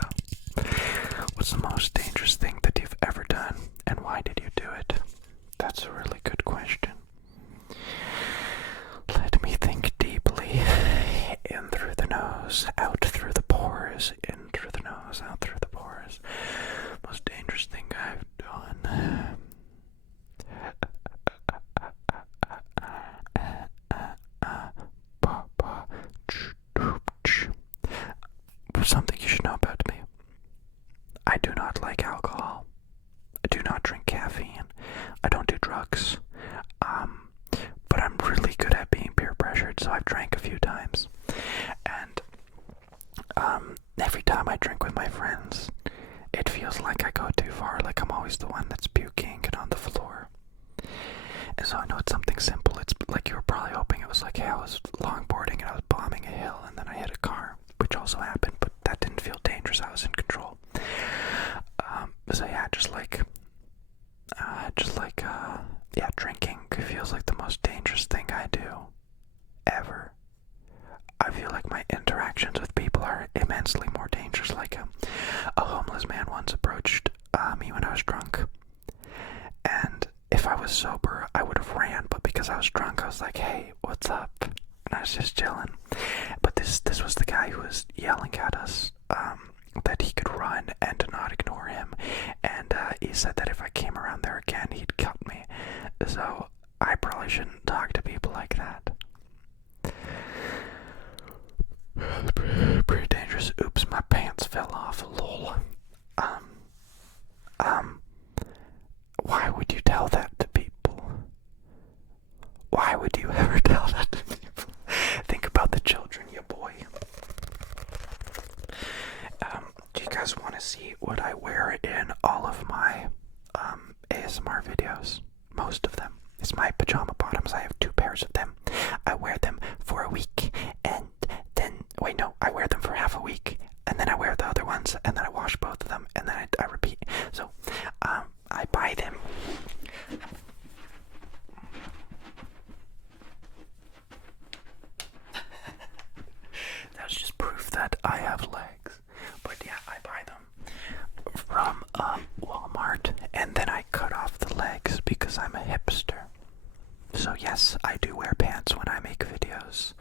What's the most dangerous thing that you've ever done, and why did you do it? That's a really good question. Let me think deeply. In through the nose, out through the pores. In through the nose, out through the pores. Most dangerous thing I've done. Something you should know about me. I do not like alcohol. I do not drink caffeine. I don't do drugs. But I'm really good at being peer pressured, so I've drank a few times. And every time I drink with my friends, it feels like I go too far, like I'm always the one that's puking and on the floor. And so I know it's something simple. It's like you were probably hoping it was like, hey, I was longboarding and I was bombing a hill and then I hit a car, which also happened, but that didn't feel dangerous. I was in control. So yeah, drinking feels like the most dangerous thing I do ever. I feel like my interactions with people are immensely more dangerous. Like a homeless man once approached me when I was drunk, and if I was sober, I would have ran, but because I was drunk, I was like, hey, what's up? And I was just chilling. But this was the guy who was yelling at us that he could run and to not ignore him, and he said that if I came around there again, he'd cut me. So I probably shouldn't talk to people like that. Pretty dangerous. Oops, my pants fell off. Lol. Why would you tell that to people? Why would you ever tell that to people? Think about the children, you boy. Do you guys want to see what I wear in all of my ASMR videos? Most of them. It's my pajama bottoms. I have 2 pairs of them. I wear them for a week, and then, I wear them for half a week, and then I wear the other ones, and then I wash both of them, and then I repeat. So, I buy them. That's just proof that I have legs. But yeah, I buy them from Walmart, and then I cut off the legs because I'm a hipster. So yes, I do wear pants when I make videos,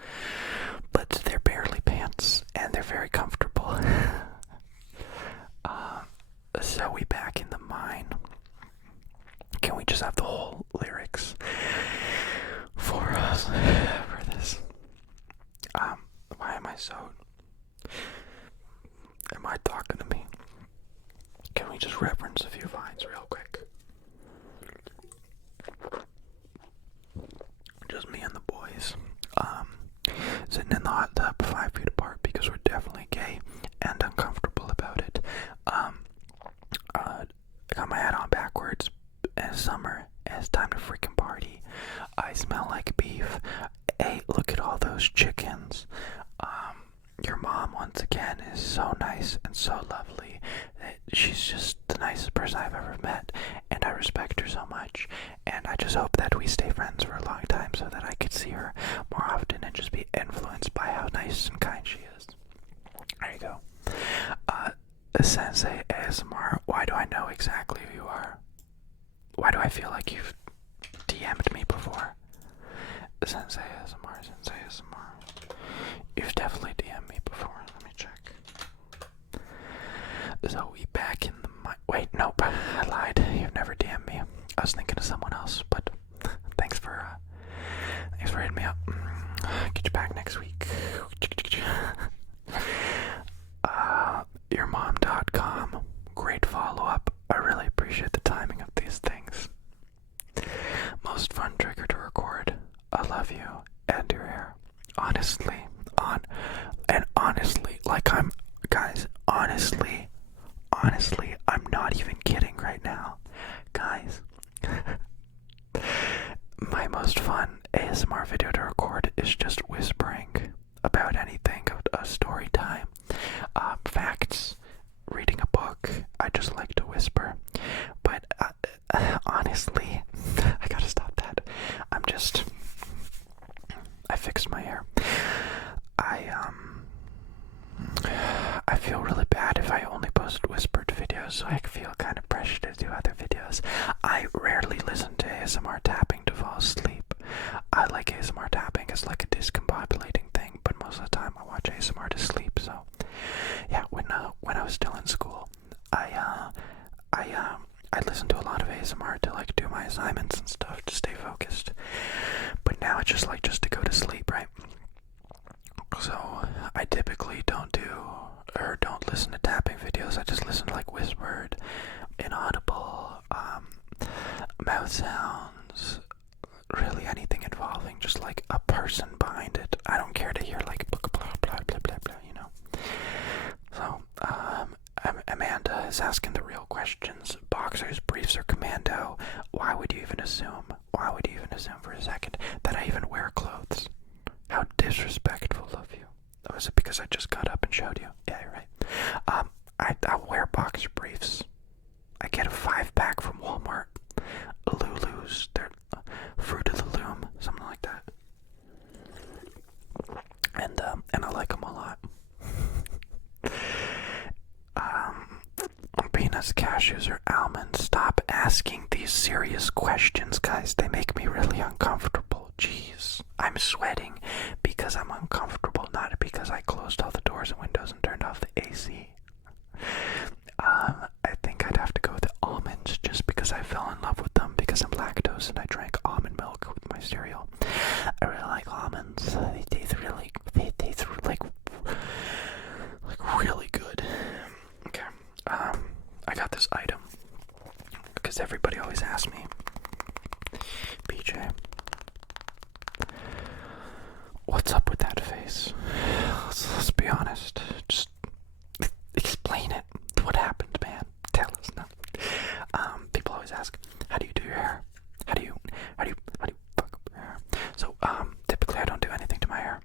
but they're barely pants, and they're very comfortable. So we back in the mine. Can we just have the whole lyrics for us for this? Why am I so... Am I talking to me? Can we just reference a few vines real quick? Just me and the boys. Sitting in the hot tub 5 feet apart because we're definitely gay and uncomfortable about it. I got my hat on backwards. It's summer. It's time to freaking party. I smell like beef. Hey, look at all those chickens. Your mom, once again, is so nice and so lovely. She's just the nicest person I've ever met, and I respect her so much. And I just hope that we stay friends for a long time so that I could see her more often and just be influenced by how nice and kind she is. There you go. Sensei ASMR, why do I know exactly who you are? Why do I feel like you've DM'd me before? Sensei ASMR. You've definitely DM'd me before. Let me check. Zoe back in the wait, nope, I lied. You've never DM'd me. I was thinking of someone else, but thanks for hitting me up. Get you back next week. Yourmom.com. Great follow-up. I really appreciate the timing of these things. Most fun trigger to record. I love you and your hair. Honestly, honestly, I'm not even kidding right now. Guys, my most fun ASMR video to record is just whispering about anything, a story time, facts, reading a book. I just like to whisper. focused. But now it's just to go to sleep, right? So I typically don't listen to tapping videos. I just listen to like whispered, inaudible, mouth sounds, really anything involving just like a person behind it. I don't care to hear like blah blah blah blah blah blah, you know. So Amanda is asking the real questions. Boxers, briefs, or commando? Why would you even assume? Why would you even assume for a second that I even wear clothes? How disrespectful of you. Oh, is it because I just got up and showed you? Yeah, you're right. I wear boxer briefs. I get a 5-pack from Walmart. Lulu's, they're Fruit of the Loom, something like that. And I like them a lot. Peanuts, cashews, or almonds? Stop asking these serious questions, guys. They make me really uncomfortable. Jeez. I'm sweating because I'm uncomfortable, not because I closed all the doors and windows and turned off the AC. I think I'd have to go with the almonds just because I fell in love with them because I'm lactose and I drank almond milk with my cereal. I really like almonds. They taste like really good. Okay. I got this item because everybody always asks me, BJ, what's up with that face? Let's be honest. Just explain it. What happened, man? Tell us now. People always ask, how do you do your hair? How do you fuck up your hair? So, typically I don't do anything to my hair.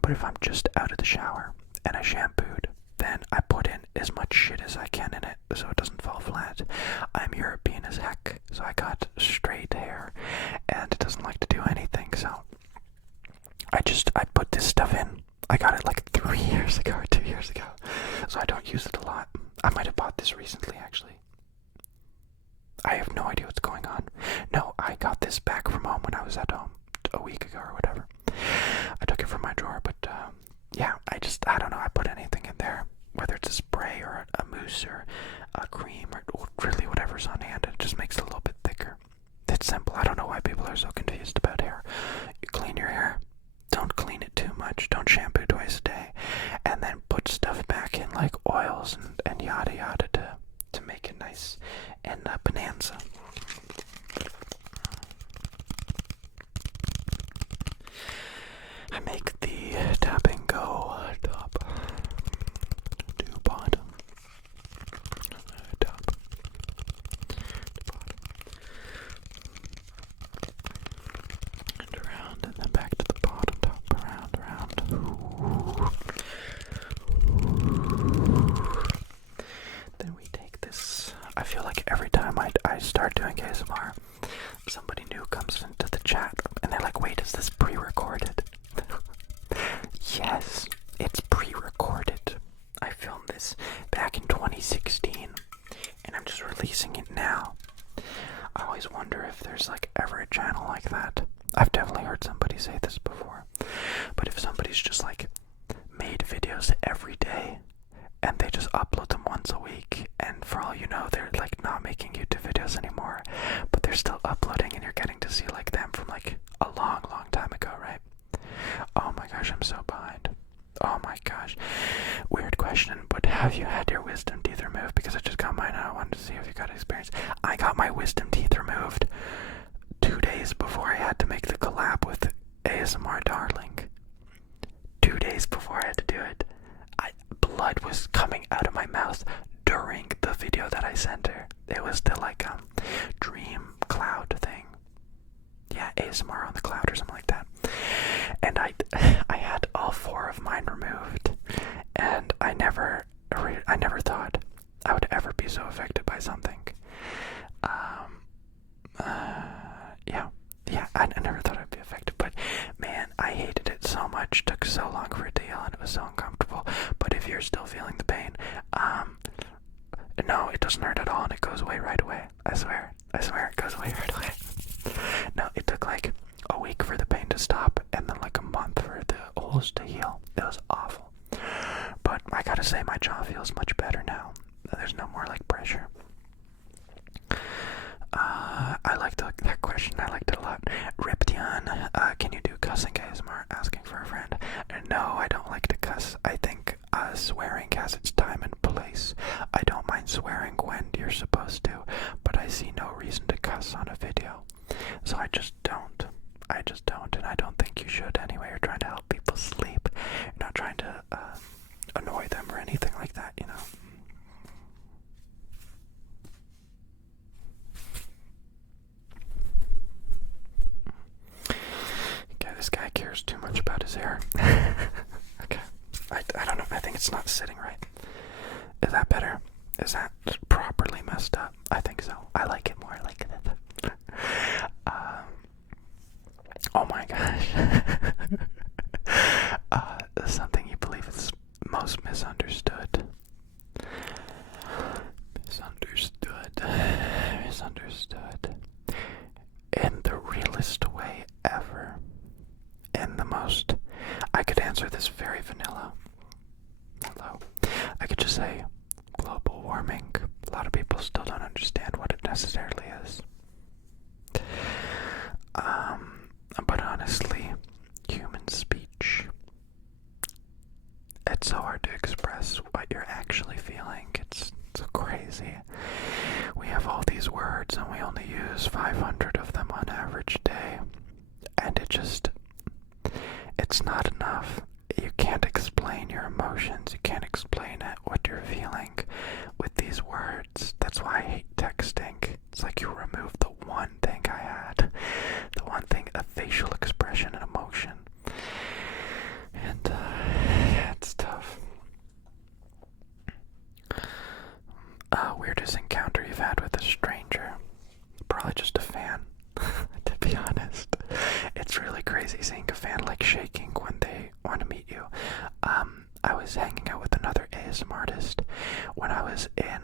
But if I'm just out of the shower and I shampooed, then I put in as much shit as I can in it so it doesn't fall flat. I'm European as heck, so I got straight hair and it doesn't like to do anything, so I put this stuff in. I got it like 3 years ago or 2 years ago, so I don't use it a lot. I might have bought this recently, actually. I have no idea what's going on. No, I got this back from home when I was at home a week ago or whatever. I took it from my drawer, but yeah, I don't know, I put anything in there, whether it's a spray or a mousse or a cream or really whatever's on hand. It just makes it a little bit thicker. It's simple. I don't know why people are so confused about hair. You clean your hair. Don't clean it too much. Don't shampoo twice a day. And then put stuff back in like oils and yada yada to make it nice and bonanza. I make the tapping go top to bottom. Top to bottom. And around and then back to the bottom, top, around. Ooh. Then we take this. I feel like every time I start doing ASMR, somebody new comes into the chat and they're like, wait, is this pre-recorded? Yes, it's pre-recorded. I filmed this back in 2016 and I'm just releasing it now. I always wonder if there's like ever a channel like that. I've definitely heard somebody say this before, but if somebody's just like made videos every day and they just upload them once a week, and for all you know they're like not making YouTube videos anymore, but they're still uploading and you're getting to see like them from like a long time ago, right? Oh my gosh, I'm so behind. Oh my gosh. Weird question, but have you had your wisdom teeth removed? Because I just got mine and I wanted to see if you got experience. I got my wisdom teeth removed 2 days before I had to make the collab with ASMR Darling. 2 days before I had to do it. Blood was coming out of my mouth during the video that I sent her. It was the like dream cloud thing. Yeah, ASMR on the cloud or something like that. And I had all 4 of mine removed, and I never thought I would ever be so affected by something. Yeah, I never thought I'd be affected, but man, I hated it so much. Took so long for it to heal, and it was so uncomfortable. But if you're still feeling the pain, no, it doesn't hurt at all, and it goes away right away. I swear, it goes away right away. No, it took like a week for the pain to stop, and then like a month for the holes to heal. It was awful. But I gotta say, my jaw feels much better now. There's no more like pressure. I liked that question. I liked it a lot. just don't. I just don't, and I don't think you should anyway. You're trying to help people sleep. You're not trying to annoy them or anything like that, you know. Okay, this guy cares too much about his hair. Okay, I don't know. I think it's not sitting right. Is that better? Is that properly messed up? I think so. I like it more like that. Oh my gosh. Something you believe is most misunderstood. Misunderstood. In the realest way ever. In the most... I could answer this very vanilla. Hello. I could just say global warming. A lot of people still don't understand what it necessarily is. But honestly, human speech, it's so hard to express what you're actually feeling. It's so crazy. We have all these words and we only use 500 of them on average day. And it's not enough. You can't explain your emotions. You can't explain what you're feeling with these words. That's why I hate texting. It's like you remove the one thing I had. The one thing, a facial expression and emotion. And, yeah, it's tough. Weirdest encounter you've had with a stranger? Probably just a fan, to be honest. It's really crazy seeing a fan like shaking when they want to meet you. I was hanging out with another ASMR artist when I was in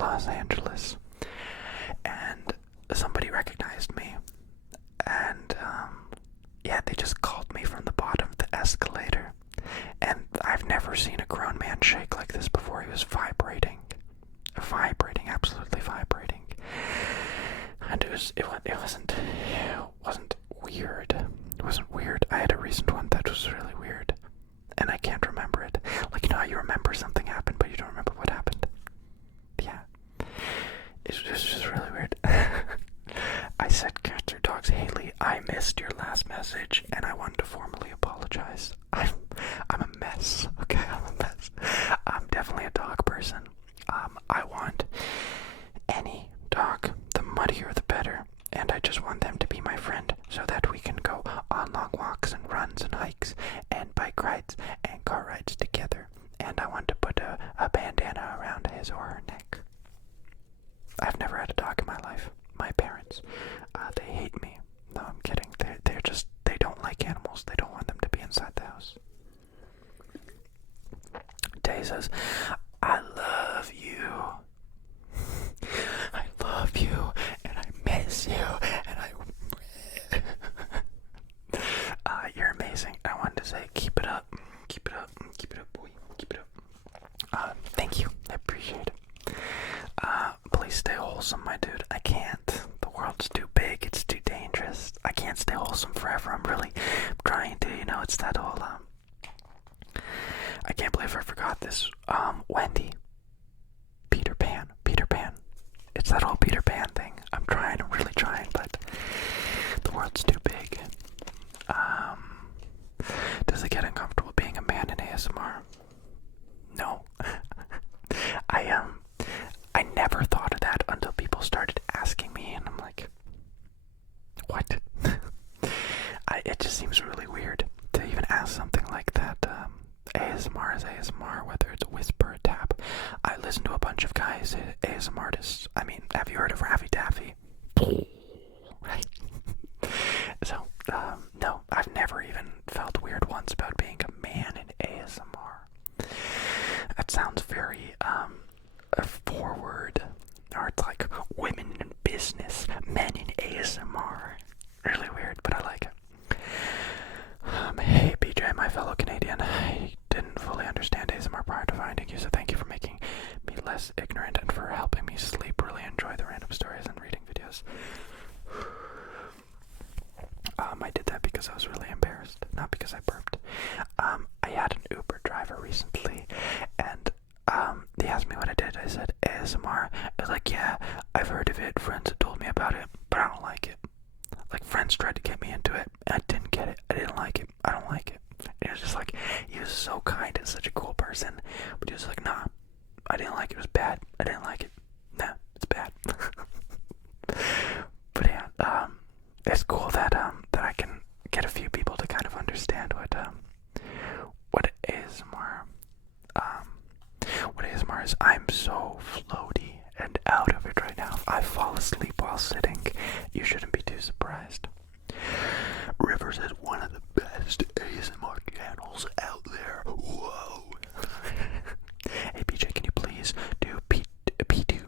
Los Angeles, and somebody recognized me, and yeah, they just called me from the bottom of the escalator, and I've never seen a grown man shake like this before. He was vibrating, absolutely vibrating, and it wasn't weird. It wasn't weird. I had a recent one that was really weird, and I can't remember it. Like, you know how you remember something happened, but you don't remember what happened? Yeah. It's just really weird. I said cats or dogs. Haley, I missed your last message, and I wanted to formally apologize. I'm a mess, okay? I'm a mess. I'm definitely a dog person. I want any dog. The muddier the better. And I just want them to be my friend so that we can go on long walks and runs and hikes and bike rides and car rides together. And I want to put a bandana around his or her neck. I've never had a dog in my life. My parents, they hate me. No, I'm kidding. They don't like animals. They don't want them to be inside the house. Tay says, I love you. I love you, and I miss you, and you're amazing. I wanted to say, keep it up, boy, keep it up. Thank you, I appreciate it. Please stay wholesome, my dude. I can't. The world's too big. It's too dangerous. I can't stay wholesome forever. I'm really trying to. It's that whole. I can't believe I forgot this. Wendy. Peter Pan. It's that whole Peter Pan thing. I'm really trying, but the world's too big. Does it get uncomfortable being a man in ASMR? No. I never thought of that until people started asking me, and I'm like, what? It just seems really weird to even ask something like that. ASMR is ASMR, whether it's a whisper or tap. I listen to a bunch of guys, ASMR artists. I mean, have you heard of Raffy Taffy? Right? So, no, I've never even felt weird once about being a man in ASMR. That sounds very, forward. Or it's like women in business, men in ASMR. Really weird, but I like it. Hey BJ, my fellow Canadian, I didn't fully understand ASMR prior to finding you, so thank you for making me less ignorant and for helping me sleep. Really enjoy the random stories and reading videos. I did that because I was really embarrassed, not because I burped. I had an Uber driver recently, and he asked me what I did. I said ASMR. I was like, yeah, I've heard of it. Friends have told me about it, but I don't like it. Like, friends friends tried to get me into it. I didn't get it. I didn't like it. I don't like it. It was just like, he was so kind and such a cool person, but he was like, nah, I didn't like it. It was bad. I didn't like it. Nah, it's bad. But yeah, it's cool that that I can get a few people to kind of understand what ASMR is. I'm so floaty and out of it right now. If I fall asleep while sitting, you shouldn't be too surprised. Rivers is one of the best ASMR channels out there. Whoa. Hey PJ, can you please do PT2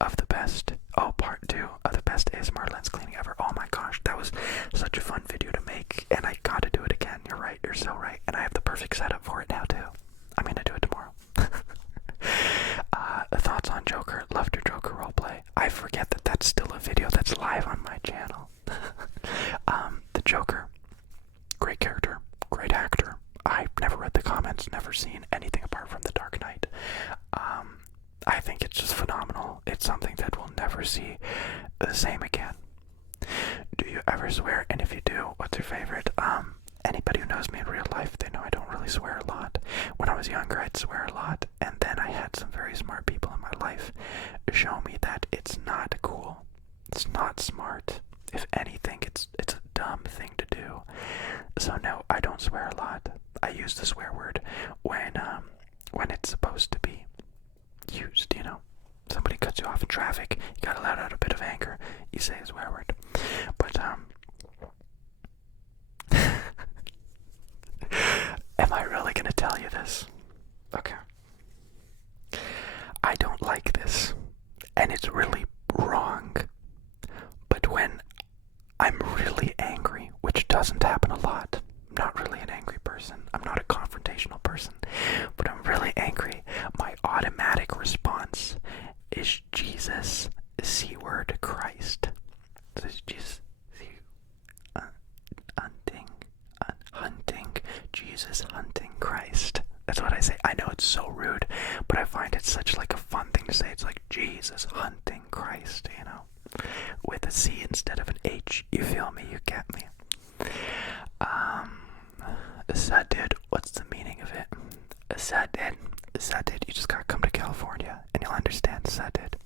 of the best, part 2 of the best ASMR lens cleaning ever? Oh my gosh, that was such a fun video to make, and I gotta do it again. You're right, you're so right, and I have the perfect setup for it now too. I'm gonna do it tomorrow. Thoughts on Joker? Loved your Joker roleplay. I forget that that's still a video that's live on my channel. The Joker, great character, great actor. I've never read the comments, never seen anything apart from The Dark Knight. I think it's just phenomenal. It's something that we'll never see the same again. Do you ever swear? And if you do, what's your favorite? Anybody who knows me in real life, they know I don't really swear a lot. When I was younger, I'd swear a lot, and then I had some very smart people in my life show me that it's not cool. It's not smart. If anything, it's a dumb thing to do. So no, I don't swear a lot. I use the swear word when it's supposed to be used, you know. Somebody cuts you off in traffic, you gotta let out a bit of anger, you say a swear word. But am I really gonna tell you this? Okay. I don't like this, and it's really wrong. But when I'm really angry, which doesn't happen a lot, I'm not really an angry person, I'm not a confrontational person, but I'm really angry, my automatic response is Jesus, C word, Christ. So it's Jesus, hunting, Jesus, hunting, Christ. That's what I say. I know it's so rude, but I find it such like a fun thing to say. It's like Jesus, hunting, Christ, you know, with a C instead of an H. You feel me? You get me? Sadid, what's the meaning of it? Sadid, you just gotta come to California and you'll understand Sadid.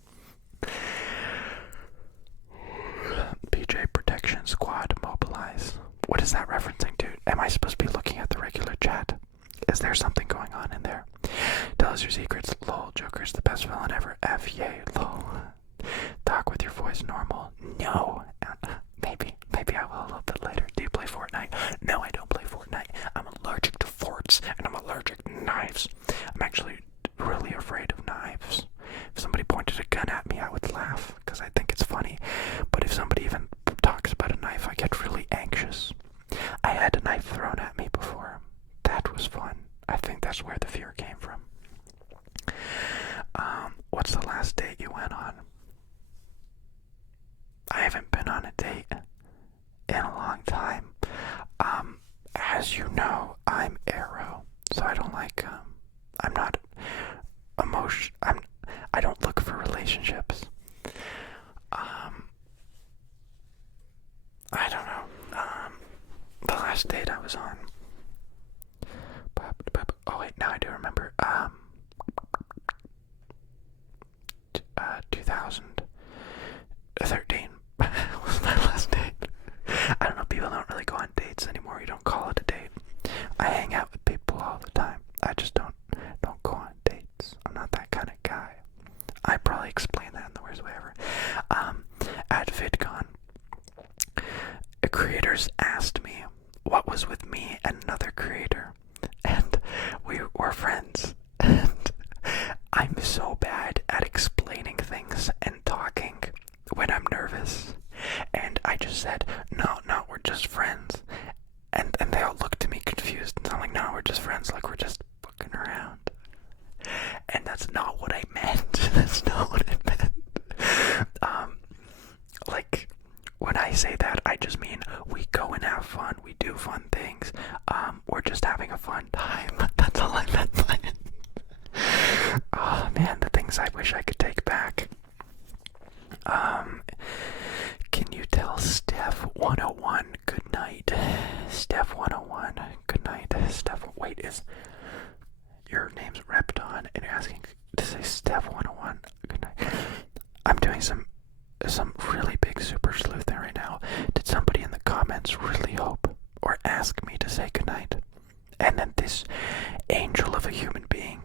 PJ Protection Squad mobilize. What is that referencing to? Am I supposed to be looking at the regular chat? Is there something going on in there? Tell us your secrets. Lol, Joker's the best villain ever. F yay, lol. Talk with your voice normal. No. Maybe I will a little bit later. Do you play Fortnite? No, I don't play Fortnite. I'm allergic to forts and I'm allergic to knives. I'm actually really afraid of knives. If somebody pointed a gun at me, I would laugh because I think it's funny. But if somebody even talks about a knife, I get really anxious. I had a knife thrown at me before. That was fun. I think that's where the fear came from. What's the last date you went on? I haven't been on a date in a long time. As you know, I'm Arrow, so I don't like, I'm not I don't look for relationships. I don't know. The last date I was on. Oh wait, now I do remember. 2013 was my last date. I don't know, people don't really go on dates anymore. You don't call it a date. I hang out with people all the time. I just don't go on dates. I'm not that kind of guy. I probably explained that in the worst way ever. At VidCon, creators asked me what was with me and another creator, and we were friends. And I'm so bad at explaining things and talking when I'm nervous. And I just said, no, we're just friends. And they all looked at me confused. And I'm like, no, we're just friends. Like, we're just fucking around. And that's not what I meant. That's not what I meant. Like, when I say that, I just mean we go and have fun. We do fun things. We're just having a fun time. That's all I meant by it. Oh man, the things I wish I could take back. Can you tell 101, good night. Steph 101, good night. Steph, wait, is your name's Repton and you're asking to say Steph 101, good night. I'm doing some really big super sleuthing right now. Did somebody in the comments really hope or ask me to say goodnight? And then this angel of a human being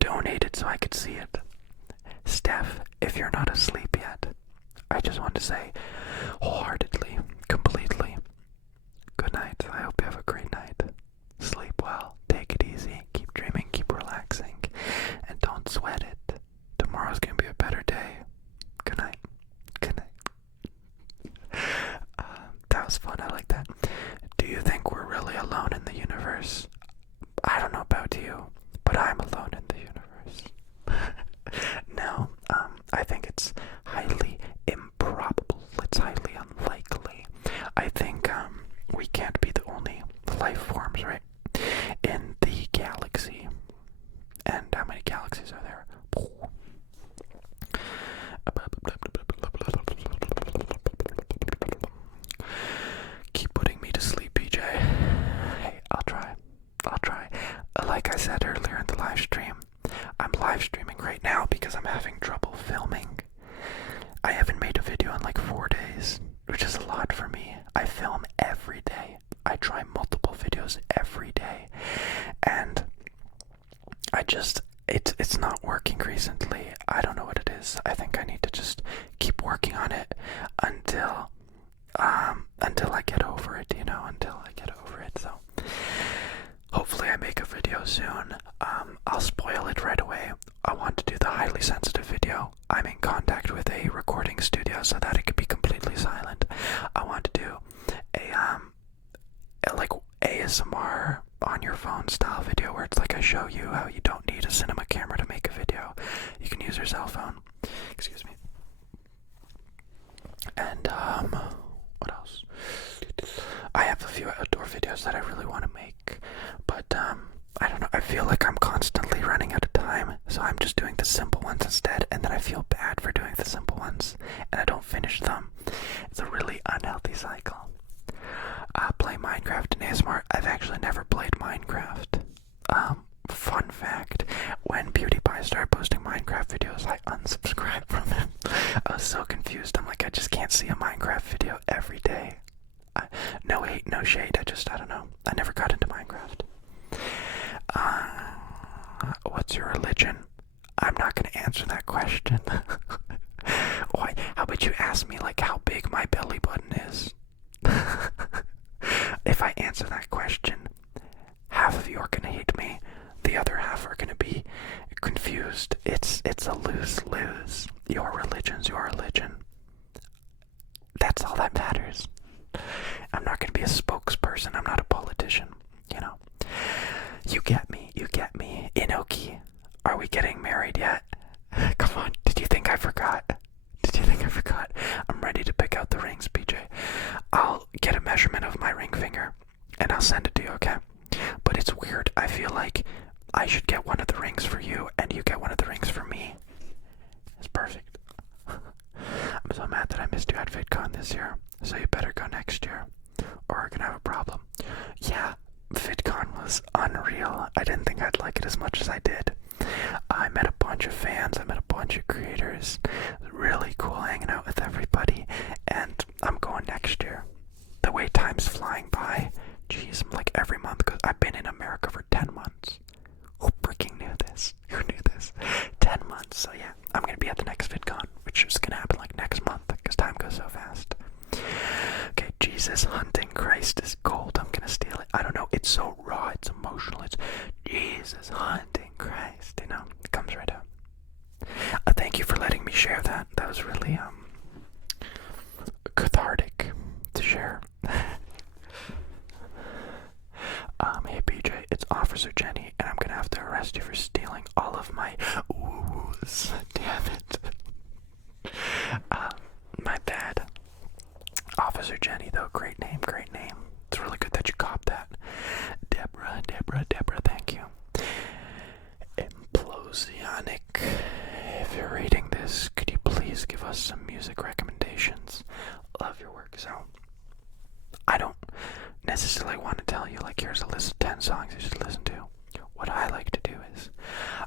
donated so I could see it. Steph, if you're not asleep yet, I just want to say wholeheartedly, completely, good night. I hope you have a great night. Sleep well, take it easy, keep dreaming, keep relaxing, and don't sweat it. Tomorrow's gonna be a better day. Good night. Good night. That was fun, I like that. Do you think we're really alone in the universe? I don't know about you, but I'm alone in the universe. No, I think it's highly improbable. It's highly unlikely. I think we can't be the only life forms, right, in the galaxy. And how many galaxies are there? Keep putting me to sleep, PJ. Hey, I'll try. Like I said earlier in the live stream, I'm live streaming right now because I'm having trouble filming. I haven't made a video in like 4 days, which is a lot for me. I film every day. I try multiple videos every day, and it's not working recently. I don't know what it is. I think I need to just keep working on it until I get over it, until I get over it. So hopefully I make a video soon. I'll spoil it right away. I want to do the highly sensitive video. I'm in contact with a recording studio so that it could be completely silent. I want to do a like ASMR on your phone style video where it's like I show you how you don't need a cinema camera to make a video. You can use your cell phone. Excuse me. And what else? I have a few outdoor videos that I really want to make, but I don't know. I feel like I'm constantly running out of time, so I'm just doing the simple ones instead, and then I feel bad for doing the simple ones, and I don't finish them. It's a really unhealthy cycle. Play Minecraft and ASMR. I've actually never played Minecraft. Fun fact, when PewDiePie started posting Minecraft videos, I unsubscribed from him. I was so confused. I'm like, I just can't see a Minecraft video every day. No hate, no shade, I don't know. I never got into Minecraft. What's your religion? I'm not going to answer that question. Why? How about you ask me, like, how big my belly button is? If I answer that question, half of you are going to hate me. The other half are going to be confused. It's a lose-lose. Your religion's your religion. That's all that matters. I'm not going to be a spokesperson. I'm not a politician, You get me. Inoki, are we getting married yet? Come on. Did you think I forgot? I'm ready to pick out the rings, PJ. I'll get a measurement of my ring finger, and I'll send it to you, okay? But it's weird. I feel like I should get one of the rings for you, and you get one of the rings for me. It's perfect. I'm so mad that I missed you at VidCon this year, so you better go next year, or we're gonna have a problem. Yeah, VidCon was unreal. I didn't think I'd like it as much as I did. I met a bunch of fans, I met a bunch of creators. It was really cool hanging out with everybody, and I'm going next year. The way time's flying by, geez, I'm like every month, because I've been in America for 10 months. Who freaking knew this? Who knew this? 10 months, so yeah, I'm gonna be at the next VidCon, which is gonna happen like next month, because time goes so fast. Okay, Jesus hunting Christ is gold. I'm gonna steal it. I don't know, it's so raw, it's emotional, it's Jesus hunting Christ, it comes right out. Thank you for letting me share that. That was really cathartic to share. Hey PJ, it's Officer Jenny, and I'm gonna have to arrest you for stealing all of my oohs. Damn it. My bad. Officer Jenny, though, great name. It's really good that you copped that. Deborah, thank you. Implosionic, if you're reading this, could you please give us some music recommendations? Love your work. So, necessarily want to tell you, like, here's a list of 10 songs you should listen to. What I like to do is,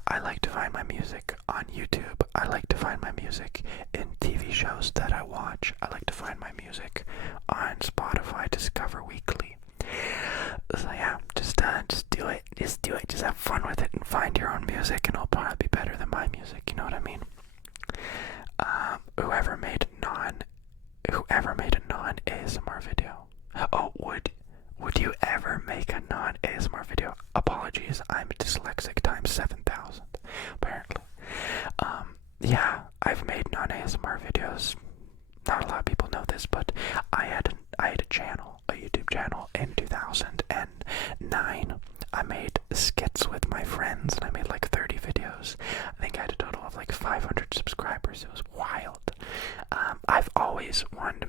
I like to find my music on YouTube. I like to find my music in TV shows that I watch. I like to find my music on Spotify Discover Weekly. So yeah, just do it. Just do it. Just have fun with it and find your own music, and it'll probably be better than my music. You know what I mean? Whoever made a non-ASMR video. Oh, would you ever make a non-ASMR video? Apologies, I'm dyslexic times 7,000, apparently. Yeah, I've made non-ASMR videos. Not a lot of people know this, but I had a channel, a YouTube channel in 2009. I made skits with my friends, and I made like 30 videos. I think I had a total of like 500 subscribers. It was wild. I've always wanted to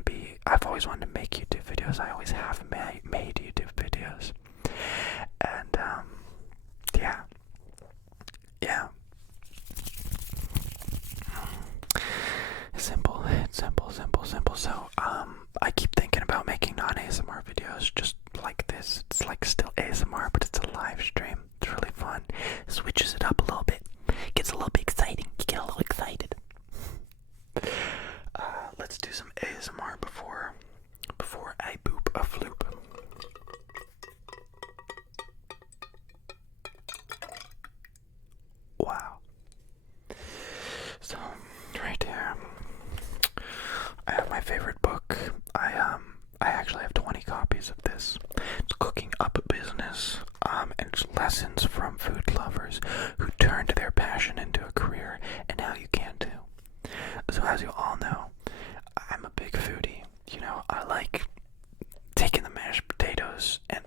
make YouTube videos. I always have made YouTube videos. And, yeah. Simple. So, I keep thinking about making non-ASMR videos just like this. It's like still ASMR, but it's a live stream. It's really fun. Switches it up a little bit. Gets a little bit exciting. You get a little excited. Let's do some ASMR before I boop a floop. Wow. So, right here, I have my favorite book. I actually have 20 copies of this. It's Cooking Up Business, and it's lessons from food lovers who turned their passion into a career, and how you can too. So as you all know, I'm a big foodie. You know, I like taking the mashed potatoes and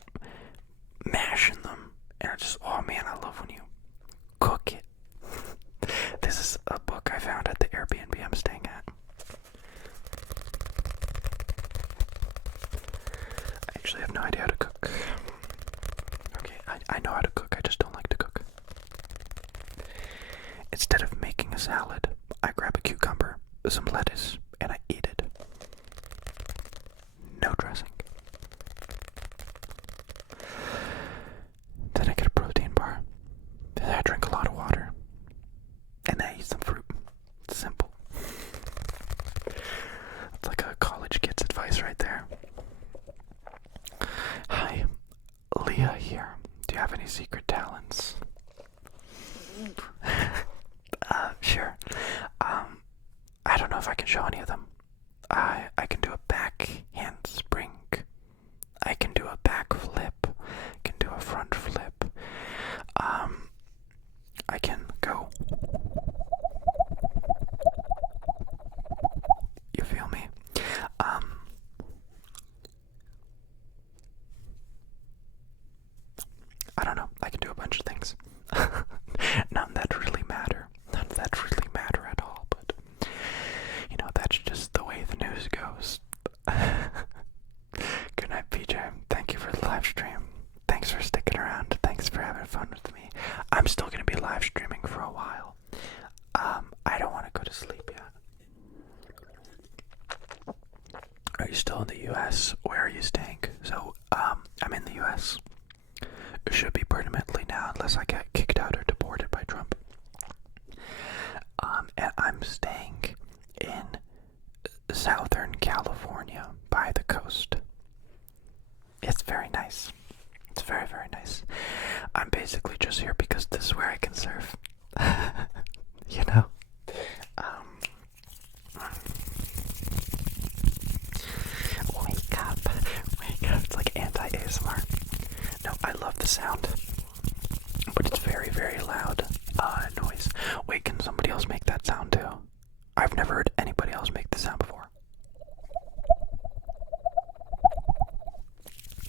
mashing them, and oh man, I love when you cook it. This is a book I found at the Airbnb I'm staying at. I actually have no idea how to cook. Okay, I know how to cook, I just don't like to cook. Instead of making a salad, I grab a cucumber, some lettuce, and I eat it. No dressing. Then I get a protein bar. Then I drink a lot of water. And then I eat some fruit. It's simple. It's like a college kid's advice right there. Hi, Leah here. Do you have any secret talents? Sure. I don't know if I can show any of them. I can do a back handspring. I can do a back flip. I can do a front flip. I can go. You feel me? I don't know. I can do a bunch of things. None that really matter. None that really matter at all, but you know, that's just the way the news goes. Good night, PJ. Thank you for the live stream. Thanks for sticking around. Thanks for having fun with me. I'm still gonna be live streaming for a while. I don't want to go to sleep yet. Are you still in the US? Where are you staying? So, I'm in the US. It should be permanently now, unless I get kicked out or deported by Trump. And I'm staying in Southern California by the coast. It's very nice. It's very, very nice. I'm basically just here because this is where I can surf. You know? Wake up. It's like anti-ASMR. No, I love the sound. But it's very, very loud noise. Wait, can somebody else make that sound too? I've never heard anybody else make the sound before.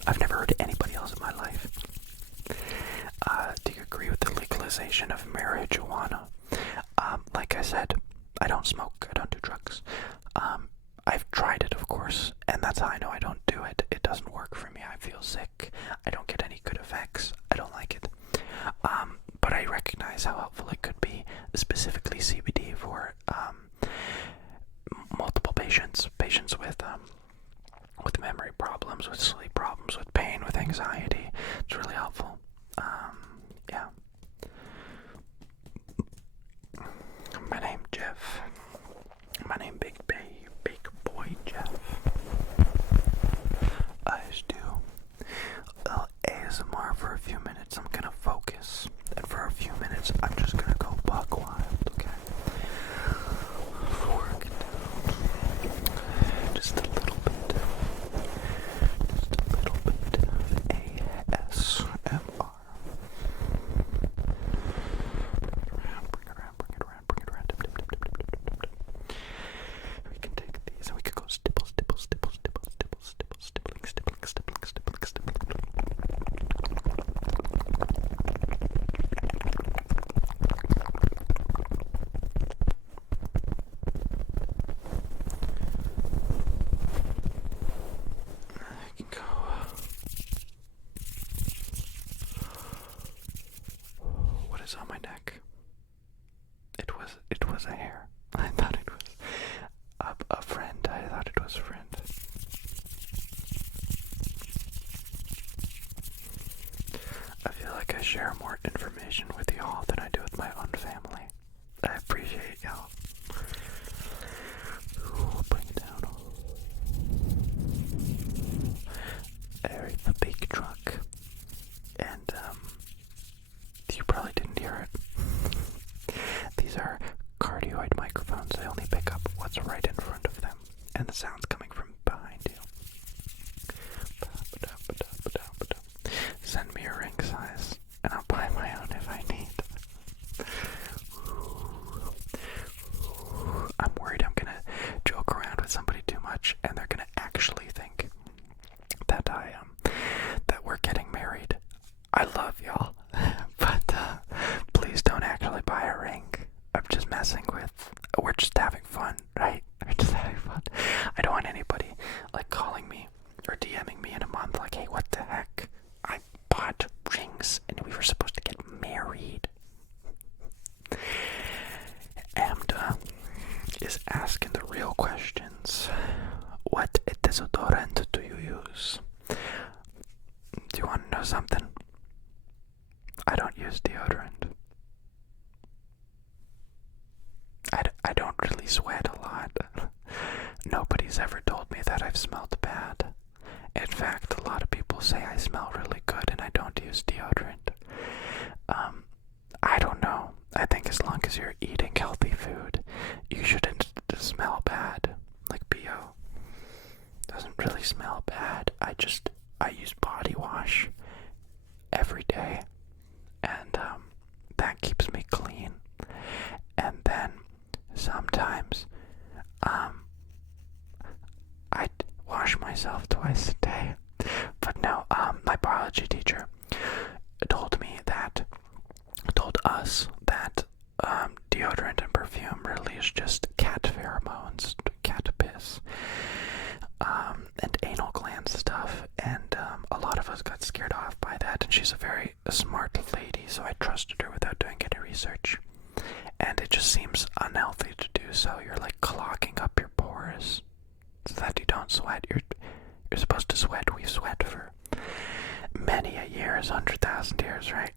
I've never heard anybody else in my life. Do you agree with the legalization of marijuana? Like I said, I don't smoke, I don't do drugs. I've tried it, of course, and that's how I know I don't do it. It doesn't work for me. I feel sick. I don't get any good effects. I don't like it. But I recognize how helpful it could be, specifically CBD for multiple patients with memory problems, with sleep problems, with pain, anxiety. It's really helpful. Yeah. My name Jeff. My name Big Boy Jeff. I just do ASMR for a few minutes. I'm gonna focus, and for a few minutes I'm just gonna go buck wild, okay? Work it down. Just a little bit. Just a little bit of ASMR. Bring it around. We can take these and we can go stipple, stippling. I can go. What is on my neck? It was a hair. I thought it was a friend. I thought it was a friend. I feel like I share more information with y'all than I do with my own family. I appreciate y'all. Bring it down. There's the big truck. And, you probably didn't hear it. These are cardioid microphones. They only pick up what's right in front of them. And the sound's coming from behind you. Send me a ring size, and I'll buy my own if I need. I'm worried I'm gonna joke around with somebody too much, and they're gonna actually think that that we're getting married. I love y'all, but please don't actually buy a ring. I'm just messing with. We're just having fun, right? We're just having fun. I don't want anybody like calling me or DMing me in a month like, hey, what the heck? I bought rings and we were supposed to get married. And is asking the real questions. What deodorant do you use? Do you want to know something? I don't use deodorant. I don't really sweat a lot. Nobody's ever told me that I've smelled bad. In fact, a lot of people say I smell really good and I don't use deodorant. I don't know. I think as long as you're eating healthy food, you shouldn't smell bad. Like BO doesn't really smell bad. I use body wash every day, and that keeps me clean. And then sometimes I wash myself twice a day. But no, my biology teacher told us that deodorant and perfume really is just cat pheromones, cat piss, and anal gland stuff, and a lot of us got scared off by that, and she's a very smart lady, so I trusted her without doing any research, and it just seems unhealthy to do so. You're like clogging up your pores so that you don't sweat. You're supposed to sweat. We sweat for many a years, 100,000 years, right?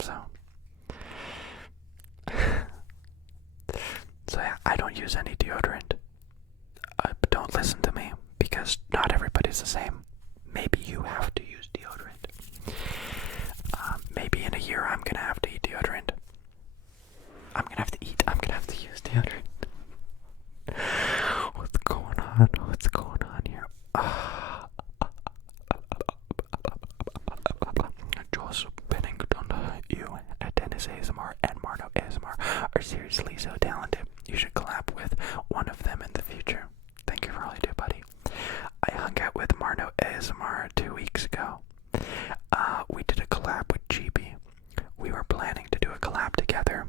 So yeah, I don't use any deodorant. But don't listen to me, because not everybody's the same. Maybe you have to use deodorant. Maybe in a year I'm gonna have to eat deodorant. I'm gonna have to use deodorant. What's going on? What's going on here? Joseph Pennington, you, Dennis ASMR, and Marno ASMR are seriously so talented. You should collab with one of them in the future. Thank you for all you do, buddy. I hung out with Marno ASMR 2 weeks ago. We did a collab with GB. We were planning to do a collab together,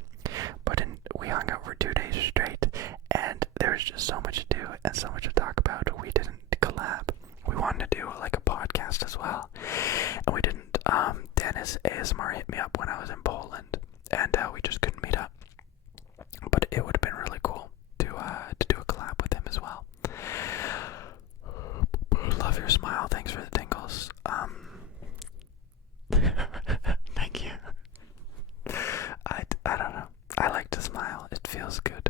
but we hung out for 2 days straight, and there was just so much to do and so much to talk about. We didn't collab. We wanted to do like a podcast as well, and we didn't. Dennis ASMR hit me up when I was in Poland, and we just couldn't meet up. But it would have been really cool to do a collab with him as well. Love your smile. Thanks for the tingles. feels good.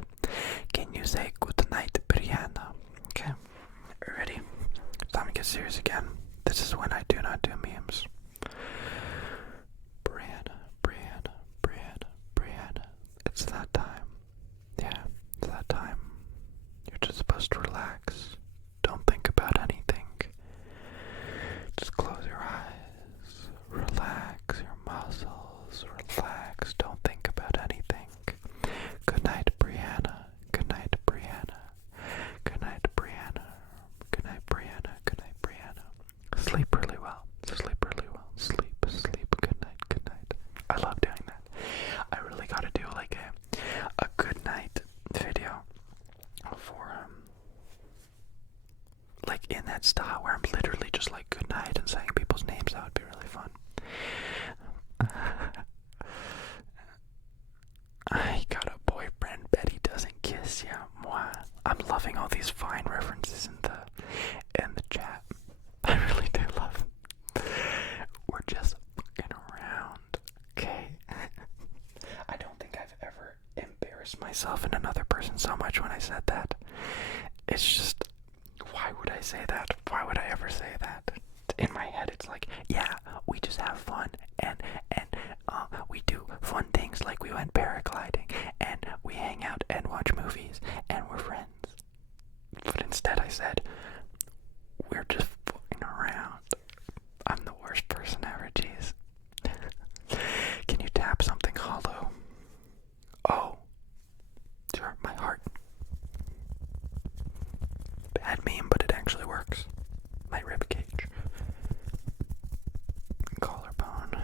Can you say goodnight, Brianna? Okay, ready? Time to get serious again. This is when I do not do memes. Brianna, Brianna, Brianna, Brianna. It's that time. Yeah, it's that time. You're just supposed to relax. Don't think about anything. Just close your eyes. Relax your muscles. Relax. Don't think about anything. Good night, Brianna. Good night, Brianna. Good night, Brianna. Good night, Brianna. Good night, Brianna. Sleep really well. Sleep really well. Sleep, sleep. Good night, good night. I love doing that. I really gotta do like a good night video for like in that style where I'm literally just like good night and saying people's names. That would be really fun. I got a boyfriend, Betty doesn't kiss ya. Moi. I'm loving all these fine references in the chat. I really do love them. We're just fucking around, okay? I don't think I've ever embarrassed myself and another person so much when I said that. It's just, why would I say that? Why would I ever say that? In my head, it's like, yeah, we just have fun, and we do fun things, like we went paragliding, and we hang out and watch movies, and we're friends. But instead I said, we're just fucking around. I'm the worst person ever, jeez. Can you tap something hollow? Oh, sure, my heart. Bad meme, but it actually works. My rib cage. Collarbone.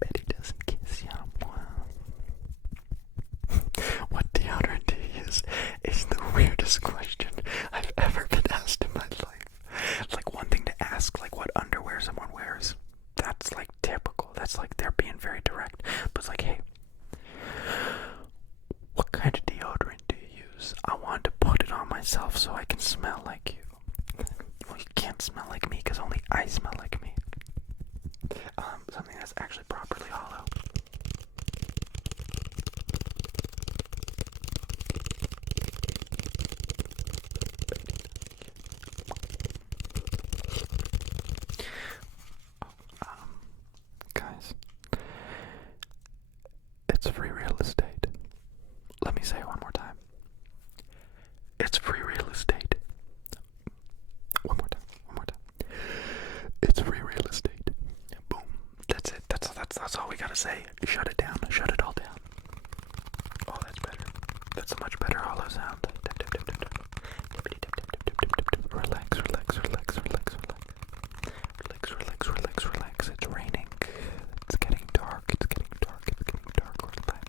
Betty doesn't kiss you. What deodorant do you use? Is the weirdest question I've ever been asked in my life. Like, one thing to ask, like what underwear someone wears. That's like typical. That's like they're being very direct. But it's like, hey, what kind of deodorant do you use? I want to put it on myself so I can smell like you. Well, you can't smell like me because only I smell like me. Something that's actually properly hollow. Guys, it's free real estate. Let me say it one more time. It's free real estate. One more time. It's free real estate. Boom. That's it. That's all we gotta say. Shut it down. Shut it all down. Oh, that's better. That's a much better hollow sound. Relax, relax, relax, relax, relax. Relax, relax, relax, relax. It's raining. It's getting dark. It's getting dark. It's getting dark. Relax.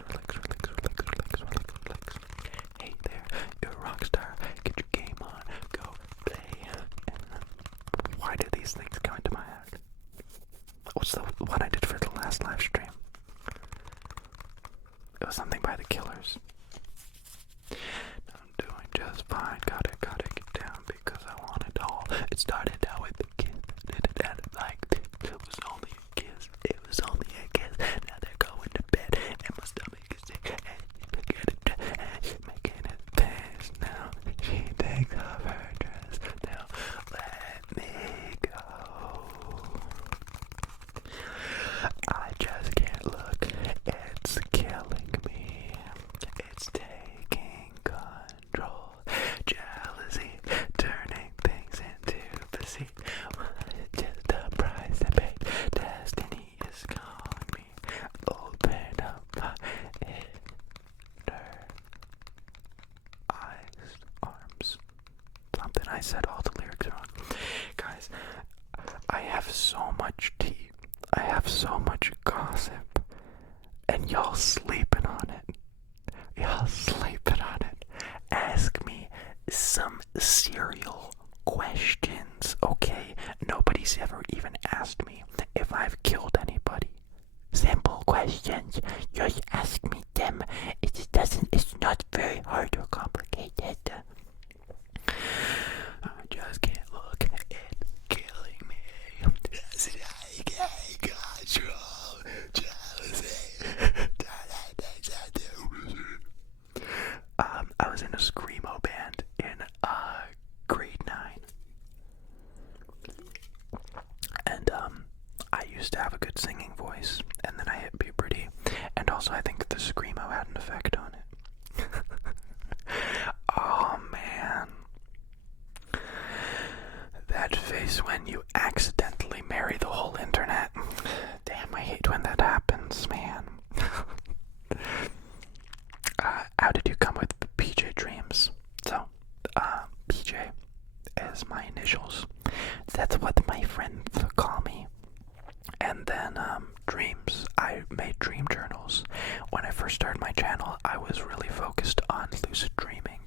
Relax, relax, relax, relax, relax, relax, relax. Hey there, you're a rock star. Get your game on. Go play. Why do these things come into my head? What's the one I did for the last live stream? It was something by the Killers. I'm doing just fine. Gotta get down because I want it all. It started out with a kiss. Did it end like this? It was only a kiss. It was only a kiss. Now they're going to bed and my stomach is sick. And making it fast. Now she takes off her dress. Now let me go. I just can't look. It's killing me. It's taking control. Jealousy turning things into pussy. Just a price to pay. Destiny is calling me. Open up my inner eyes, arms. Something I said all the lyrics wrong. Guys, I have so much tea. I have so much gossip. And y'all sleeping on it. Y'all sleeping on it. Ask me some serial questions, okay? Nobody's ever even asked me if I've killed anybody. Simple questions. Just ask me them. It's not very hard or complicated. I just can't look. It's killing me. I got control. Jealousy. good singing voice, and then I hit puberty, and also I think the screamo had an effect on it. Oh man. That face when you accidentally marry the whole internet. Damn, I hate when that happens, man. How did you come with PJ Dreams? So, PJ is my initials. That's what my friends call me. And then, dreams. I made dream journals. When I first started my channel, I was really focused on lucid dreaming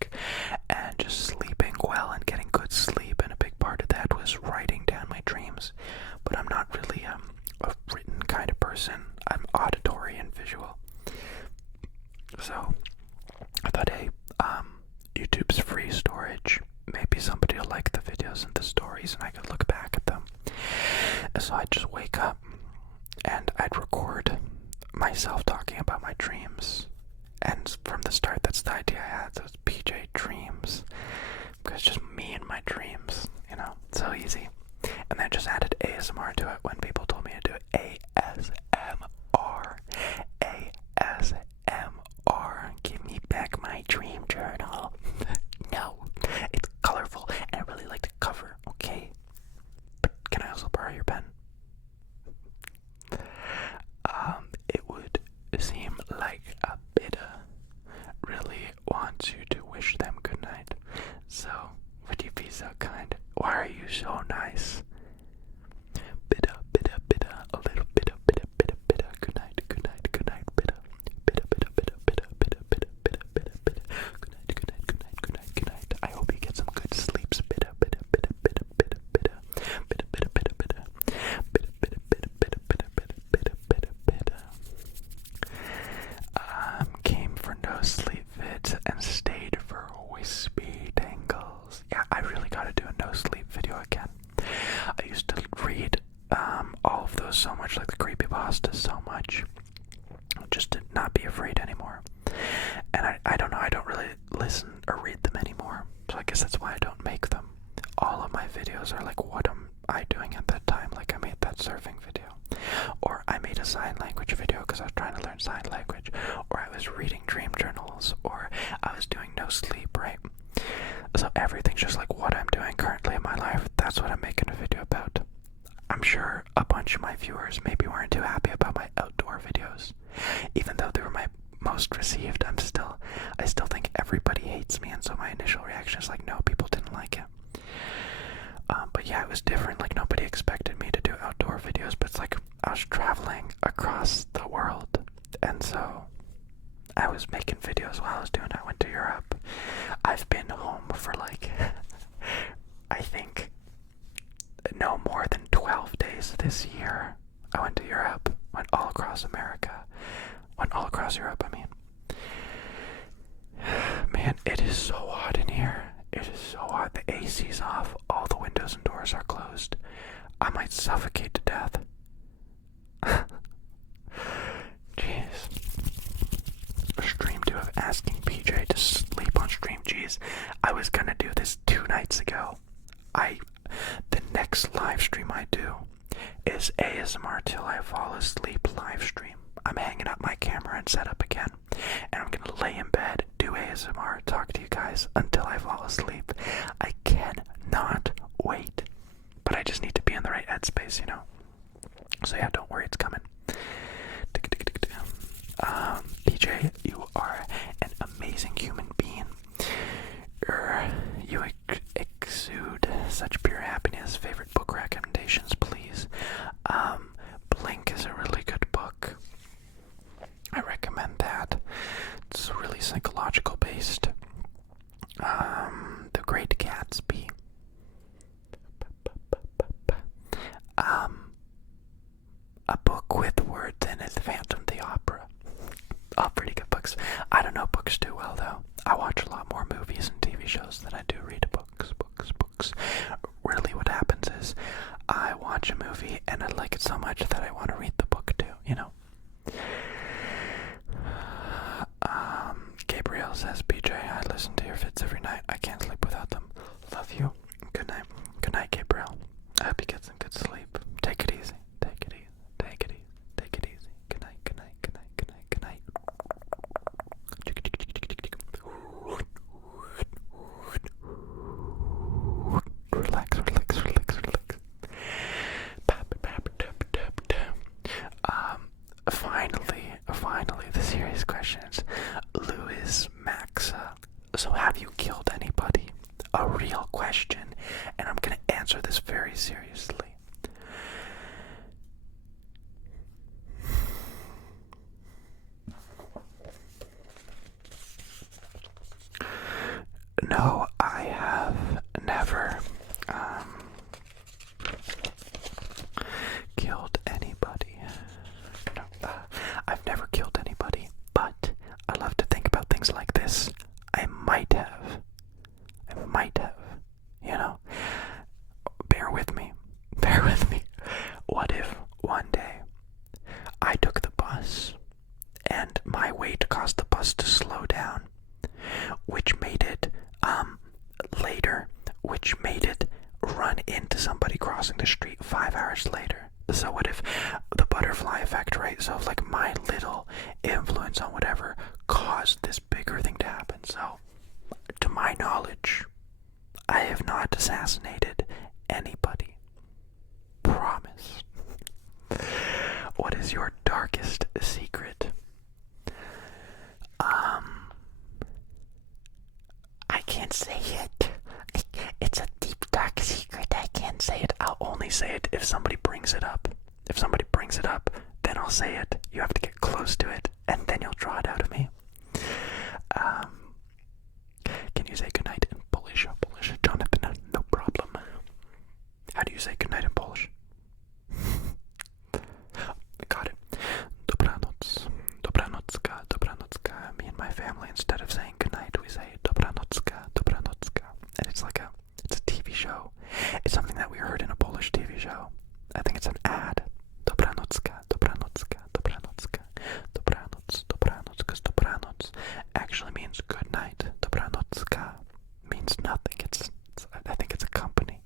and just sleeping well and getting good sleep, and a big part of that was writing down my dreams. But I'm not really a written kind of person. I'm auditory and visual. So I thought, hey, YouTube's free storage. Maybe somebody will like the videos and the stories, and I could look back at them. So I'd just wake up and I'd record myself talking about my dreams. And from the start, that's the idea I had. So it's PJ Dreams, because just me and my dreams, you know, so easy. And then just added ASMR to it when people told me to do ASMR. ASMR. Give me back my dream journal. No, it's colorful and I really like the cover, okay? But can I also borrow your pen? It would seem like a bidder really wants you to wish them good night. So, would you be so kind? Why are you so nice? Bidder, a little bidder, good night, bidder, good night. I hope you get some good sleeps, bidder. Came for no sleep vids and stayed for wispy tangles. Yeah, I really gotta do a no sleep video again. I used to read all of those so much, like the creepypastas so much, just to not be afraid anymore. And I don't know, I don't really listen or read them anymore, so I guess that's why I don't make them. All of my videos are like, what am I doing at that time? Like, I made that surfing video, or I made a sign language video because I was trying to learn sign language, or I was reading dream journals, or I was doing no sleep, right? So everything's just like what I'm doing currently in my life. That's what I'm making a video about. I'm sure a bunch of my viewers maybe weren't too happy about my outdoor videos. Even though they were my most received, I still think everybody hates me, and so my initial reaction is like, no, people didn't like it. But yeah, it was different. Like, nobody expected me to do outdoor videos, but it's like I was traveling across the world, and so I was making videos while I was doing it. I went to Europe. I've been home for like, I think, no more than 12 days this year. I went to Europe, went all across America, went all across Europe, I mean. Man, it is so hot in here. It is so hot. The AC's off. All the windows and doors are closed. I might suffocate to death. Jeez. Stream 2 of asking PJ to sleep on stream. Jeez. I was gonna do this 2 nights ago. The next live stream I do is ASMR till I fall asleep live stream. I'm hanging up my camera and set up again, and I'm gonna lay in bed, do ASMR, talk to you guys until I fall asleep. I cannot wait, but I just need to be in the right headspace, you know. So yeah, don't worry, it's coming. PJ, you are an amazing human being. You exude such pure happiness. Favorite book recommendations, please? Blink is a really good book. I recommend that. It's really psychological based. The Great Gatsby. A book with words in it, Phantom the Opera. All pretty good books. I don't know books too well though. I watch a lot more movies and TV shows than I do read books. Really what happens is real question, and I'm gonna answer this very seriously. No, I have never killed anybody. No, I've never killed anybody, but I love to think about things like this. I might have, you know. Bear with me. What if one day I took the bus and my weight caused the bus to slow down, which made it run into somebody crossing the street 5 hours later? So what if the butterfly effect, right? So if like my little influence on whatever caused this bigger thing to happen. So to my knowledge, I have not assassinated anybody. Promise. What is your darkest secret? I can't say it. It's a deep, dark secret. I can't say it. I'll only say it if somebody brings it up. If somebody brings it up, then I'll say it. You have to get close to it, and then you'll draw it out of me. Can you say goodnight in Polish? Polish, Jonathan, no problem. How do you say goodnight in Polish? Got it. Dobranoc. Dobranocka, dobranocka. Me and my family, instead of saying goodnight, we say dobranocka, dobranocka. And it's a TV show. It's something that we heard in a Polish TV show. I think it's an ad. Dobranocka, dobranocka, dobranocka. Dobranoc, dobranoc, because dobranoc actually means good night. Dobranocka means nothing. I think it's a company.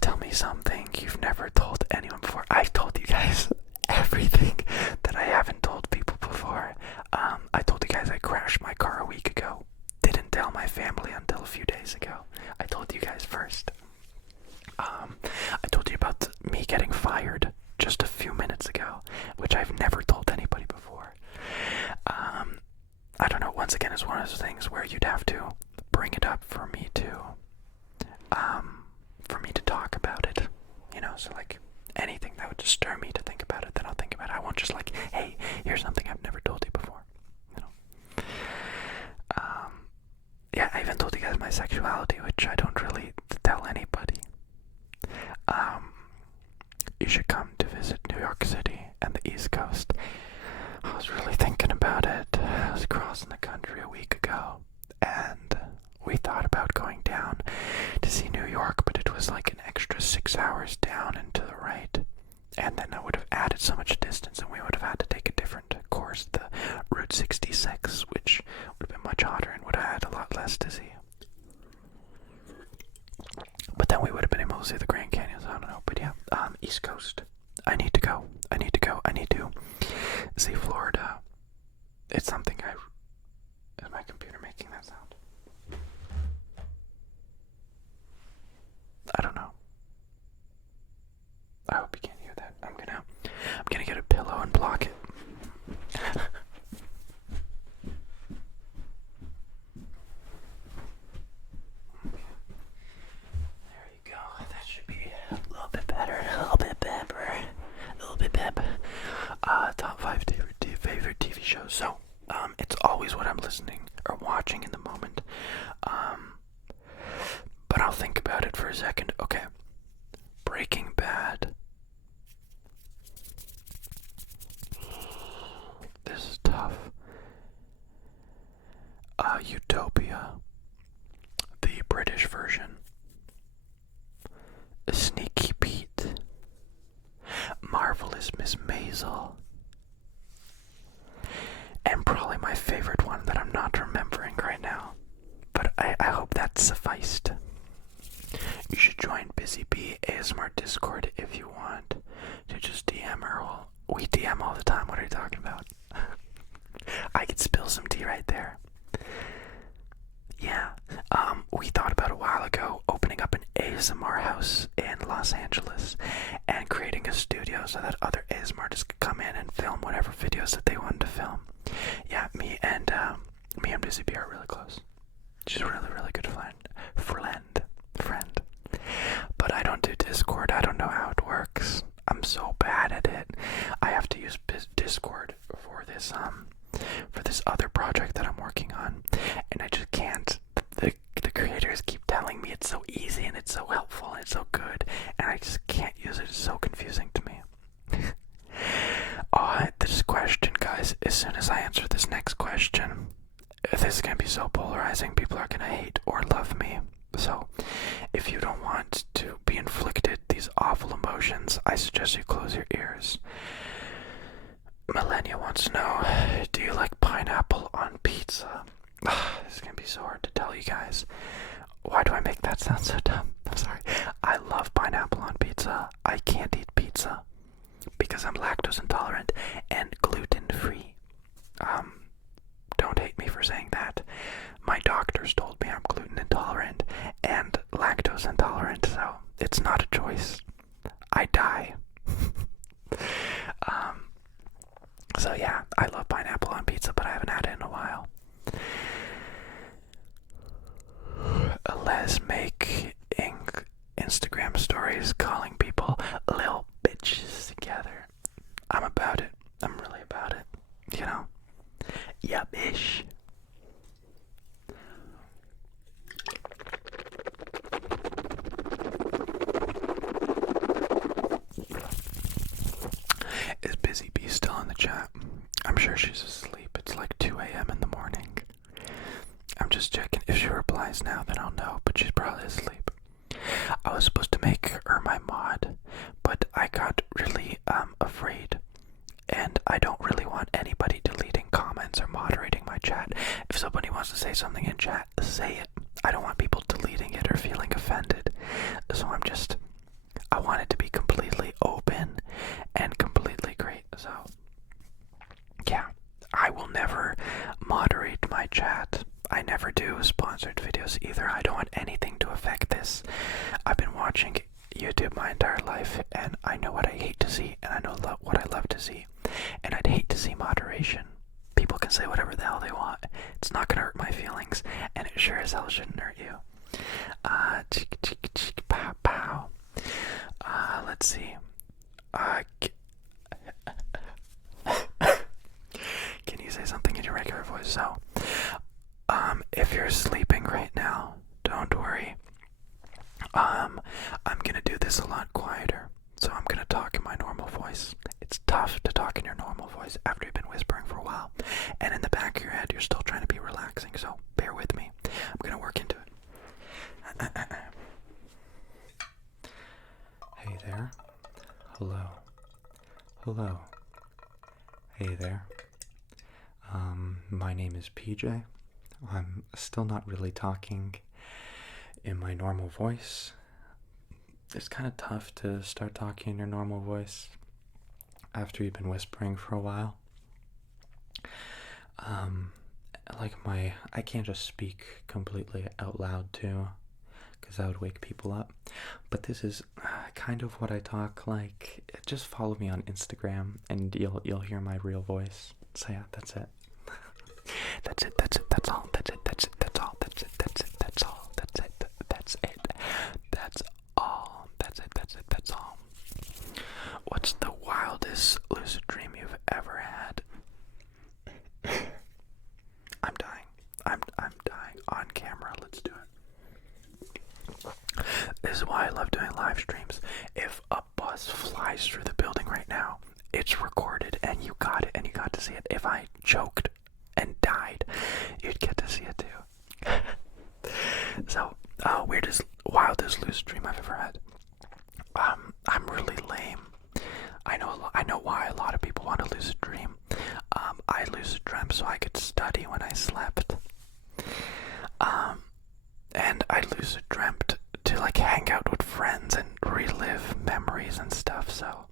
Tell me something you've never told anyone before. I've told you guys everything that I haven't told people before. I told you guys I crashed my car a week ago. Didn't tell my family until a few days ago. I told you guys first. I told you about me getting fired just a few minutes ago, which I've never told anybody before. I don't know, once again, it's one of those things where you'd have to bring it up for me to talk about it, you know. So like anything that would disturb me to think about it, then I'll think about it. I won't just like, hey, here's something I've never told you before, you know. Yeah, I even told you guys my sexuality, which I don't really tell anybody. You should come to visit New York City and the East Coast. I was really thinking about it. I was crossing the country a week ago, and we thought about going down to see New York, but it was like an extra 6 hours down and to the right, and then I would have added so much distance, and we would have had to take a different course, the Route 66, which would have been much hotter and would have had a lot less to see. But then we would have been able to see the Grand Canyon, so I don't know. But yeah, East Coast. I need to go. I need to see Florida. It's something is my computer making that sound? I don't know. I hope you can't hear that. I'm gonna get a pillow and block it. Top 5 favorite TV shows. So, it's always what I'm listening or watching in the moment. But I'll think about it for a second. Okay. Breaking Bad. This is tough. Utopia. The British version. Sneaky Pete. Marvelous Miss Maisel. And probably my favorite one that I'm not remembering right now, but I hope that sufficed. You should join Busy Bee ASMR Discord if you want to just DM her. We DM all the time. What are you talking about? I could spill some tea right there. Yeah, we thought about a while ago opening up an ASMR house in Los Angeles and creating a studio so that other ASMR artists could come in and film whatever videos that they wanted to film. Yeah, me and Busy Bee are really close. it's so helpful and it's so good, and I just can't use it. It's so confusing to me. This question, guys, as soon as I answer this next question, this is going to be so polarizing. People are going to hate or love me. So, if you don't want to be inflicted these awful emotions, I suggest you close your ears. Millennia wants to know, do you like pineapple on pizza? This is going to be so hard to tell you guys. Why do I make that sound so dumb? I'm sorry. I love pineapple on pizza. I can't eat pizza because I'm lactose intolerant and gluten-free. Don't hate me for saying that. My doctors told me I'm gluten intolerant and lactose intolerant, so it's not a choice. I die. So yeah, I love pineapple on pizza, but I haven't had it in a while. Let's make Instagram stories calling people little bitches together. I'm about it. I'm really about it. You know? Yeah, bish. Is Busy Bee still in the chat? I'm sure she's asleep. It's like 2 a.m. in the morning. I'm just checking. If she replies now, then I'll know, but she's probably asleep. I was supposed to make her my mod, but I got really afraid, and I don't really want anybody deleting comments or moderating my chat. If somebody wants to say something in chat, say it. I don't want people deleting it or feeling offended. So I want it to be completely open and completely great. So yeah, I will never moderate my chat. I never do sponsored videos either. I don't want anything to affect this. I've been watching YouTube my entire life, and I know what I hate to see, and I know what I love to see. And I'd hate to see moderation. People can say whatever the hell they want. It's not gonna hurt my feelings, and it sure as hell shouldn't hurt you. Chick, chick, chick, pow, pow. Let's see. Can you say something in your regular voice? So, if you're sleeping right now, don't worry. I'm gonna do this a lot quieter. So I'm gonna talk in my normal voice. It's tough to talk in your normal voice after you've been whispering for a while. And in the back of your head, you're still trying to be relaxing. So bear with me. I'm gonna work into it. Hey there. Hello. Hello. Hey there. My name is PJ. I'm still not really talking in my normal voice. It's kind of tough to start talking in your normal voice after you've been whispering for a while. I can't just speak completely out loud too, because that would wake people up. But this is kind of what I talk like. Just follow me on Instagram, and you'll hear my real voice. So yeah, that's it. That's it. That's all. That's all. That's all. That's it. That's all. That's all. What's the wildest lucid dream you've ever had? I'm dying. I'm dying on camera. Let's do it. This is why I love doing live streams. If a bus flies through the building right now, it's recorded and you got it and you got to see it. If I choked and died, you'd get to see it too. So, wildest lucid dream I've ever had. I'm really lame. I know why a lot of people want a lucid dream. I lucid dreamt so I could study when I slept. And I lucid dreamt to like hang out with friends and relive memories and stuff. So,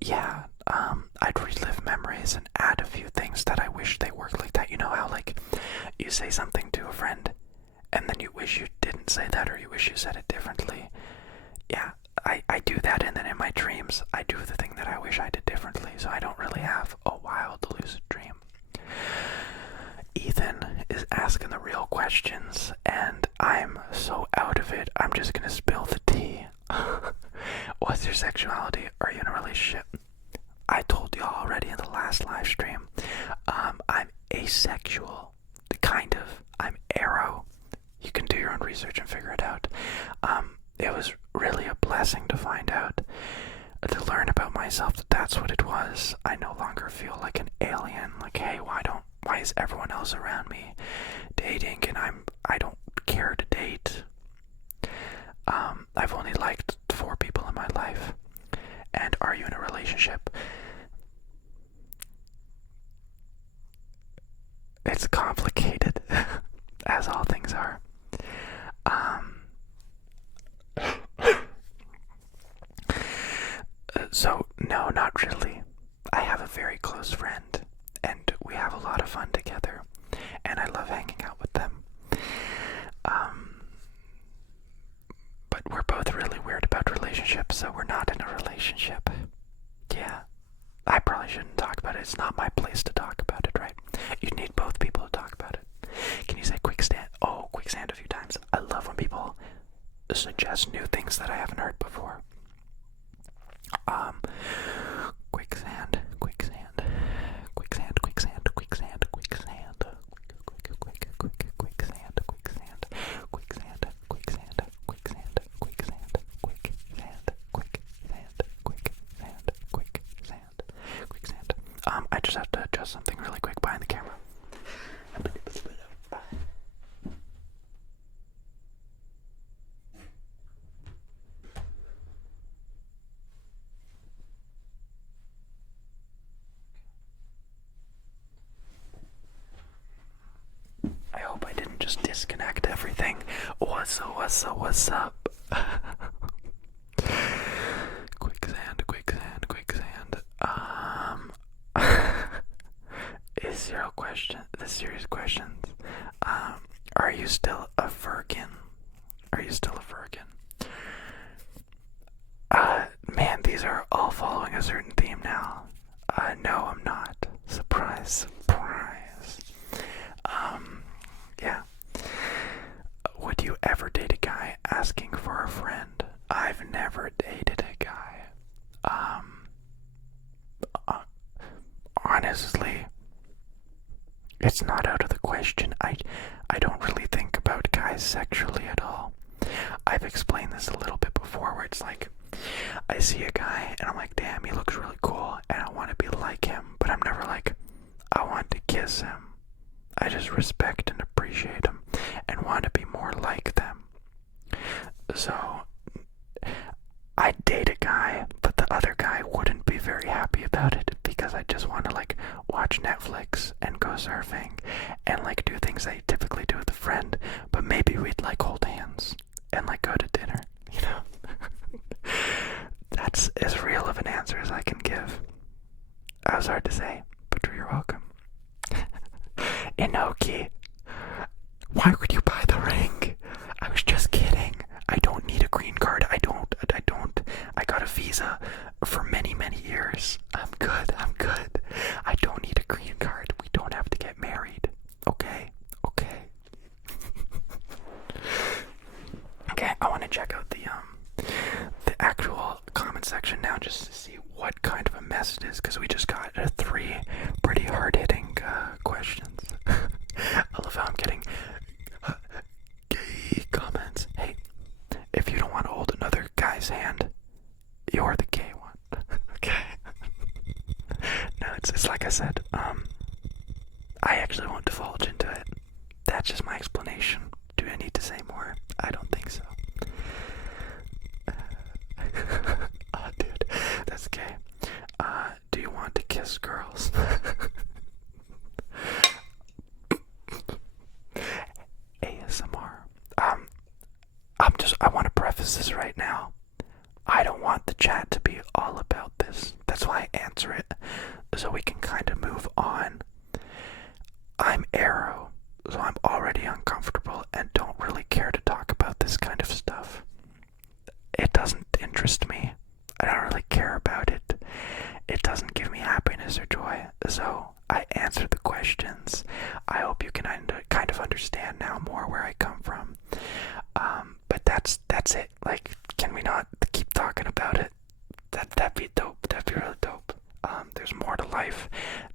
yeah, I'd relive memories and add a few things that I wish they worked like that. You know how like you say something to a friend and then you wish you didn't say that, or you wish you said it differently. Yeah, I do that, and then in my dreams I do the thing that I wish I did differently. So I don't really have a wild lucid dream. Ethan is asking the real questions, and I'm so out of it, I'm just gonna spill the tea. What's your sexuality? Are you in a relationship? I told you already in the last live stream. I'm asexual, kind of. I'm aro. You can do your own research and figure it out. it was really a blessing to find out, to learn about myself, that that's what it was. I no longer feel like an alien. Like, hey, why is everyone else around me dating and I don't care to date? I've only liked 4 people in my life. And are you in a relationship? It's complicated, as all things are. So, no, not really. I have a very close friend, and we have a lot of fun together, and I love hanging out with them. But we're both really weird about relationships, so we're not in a relationship. Yeah. I probably shouldn't talk about it. It's not my place to talk about it, right? You need both people to talk about it. Can you say quicksand? Oh, quicksand a few times. I love when people suggest new things that I haven't heard before. Quicksand, quicksand, quicksand, quicksand, quicksand, quicksand, quicksand, quicksand, quicksand, quicksand, quicksand, quicksand, quicksand, quicksand. I just have to adjust something really quick behind the camera. I hope I didn't just disconnect everything. What's up? Quicksand. The serious questions. Are you still a virgin? Man, these are all following a certain theme now. No, I'm not. Surprise. Yeah. Would you ever date a guy asking for a friend? I've never dated a guy. Honestly, it's not out of the question. I don't really think about guys sexually at all. I've explained this a little bit before, where it's like, I see a guy and I'm like, damn, he looks really cool and I want to be like him, but I'm never like, I want to kiss him. I just respect and appreciate him and want to be more like them. So, I'd date a guy, but the other guy wouldn't be very happy about it, because I just want to like watch Netflix and go surfing and like do things I typically do with a friend, but maybe we'd like hold hands and like go to dinner, you know? That's as real of an answer as I can give. That was hard to say, but you're welcome. Inoki, why would you buy the ring? I was just kidding. I don't need a green card. I don't. I got a visa for many years. I'm good. I don't need a green card. We don't have to get married. Okay. Okay, I want to check out the actual comment section now, just to see what kind of a mess it is, because we just got 3 pretty hard-hitting questions. I love how I'm getting gay comments. Hey, if you don't want to hold another guy's hand, you're the gay one. Okay. No, it's like I said, I actually won't divulge into it. That's just my explanation. Do I need to say more? I don't think so. Oh, dude, that's gay. Do you want to kiss girls? ASMR. I want to preface this right now. I don't want the chat to be all about this. That's why I answer it, so we can kind of move on. I'm Arrow, so I'm already uncomfortable and don't really care to talk about this kind of stuff. It doesn't interest me. I don't really care about it. It doesn't give me happiness or joy, so I answer the questions. I hope you can kind of understand now more where I come from. But that's it. Like, can we not keep talking about it? That'd be dope. That'd be really dope. There's more to life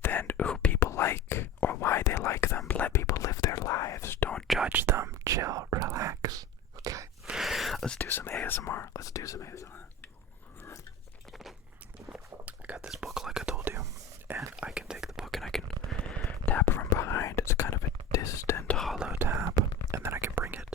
than who people like or why they like them. Let people live their lives. Don't judge them. Chill. Relax. Okay. Let's do some ASMR. ASMR. Let's do some ASMR. I got this book like I told you, and I can take the book and I can tap from behind. It's kind of a distant, hollow tap, and then I can bring it.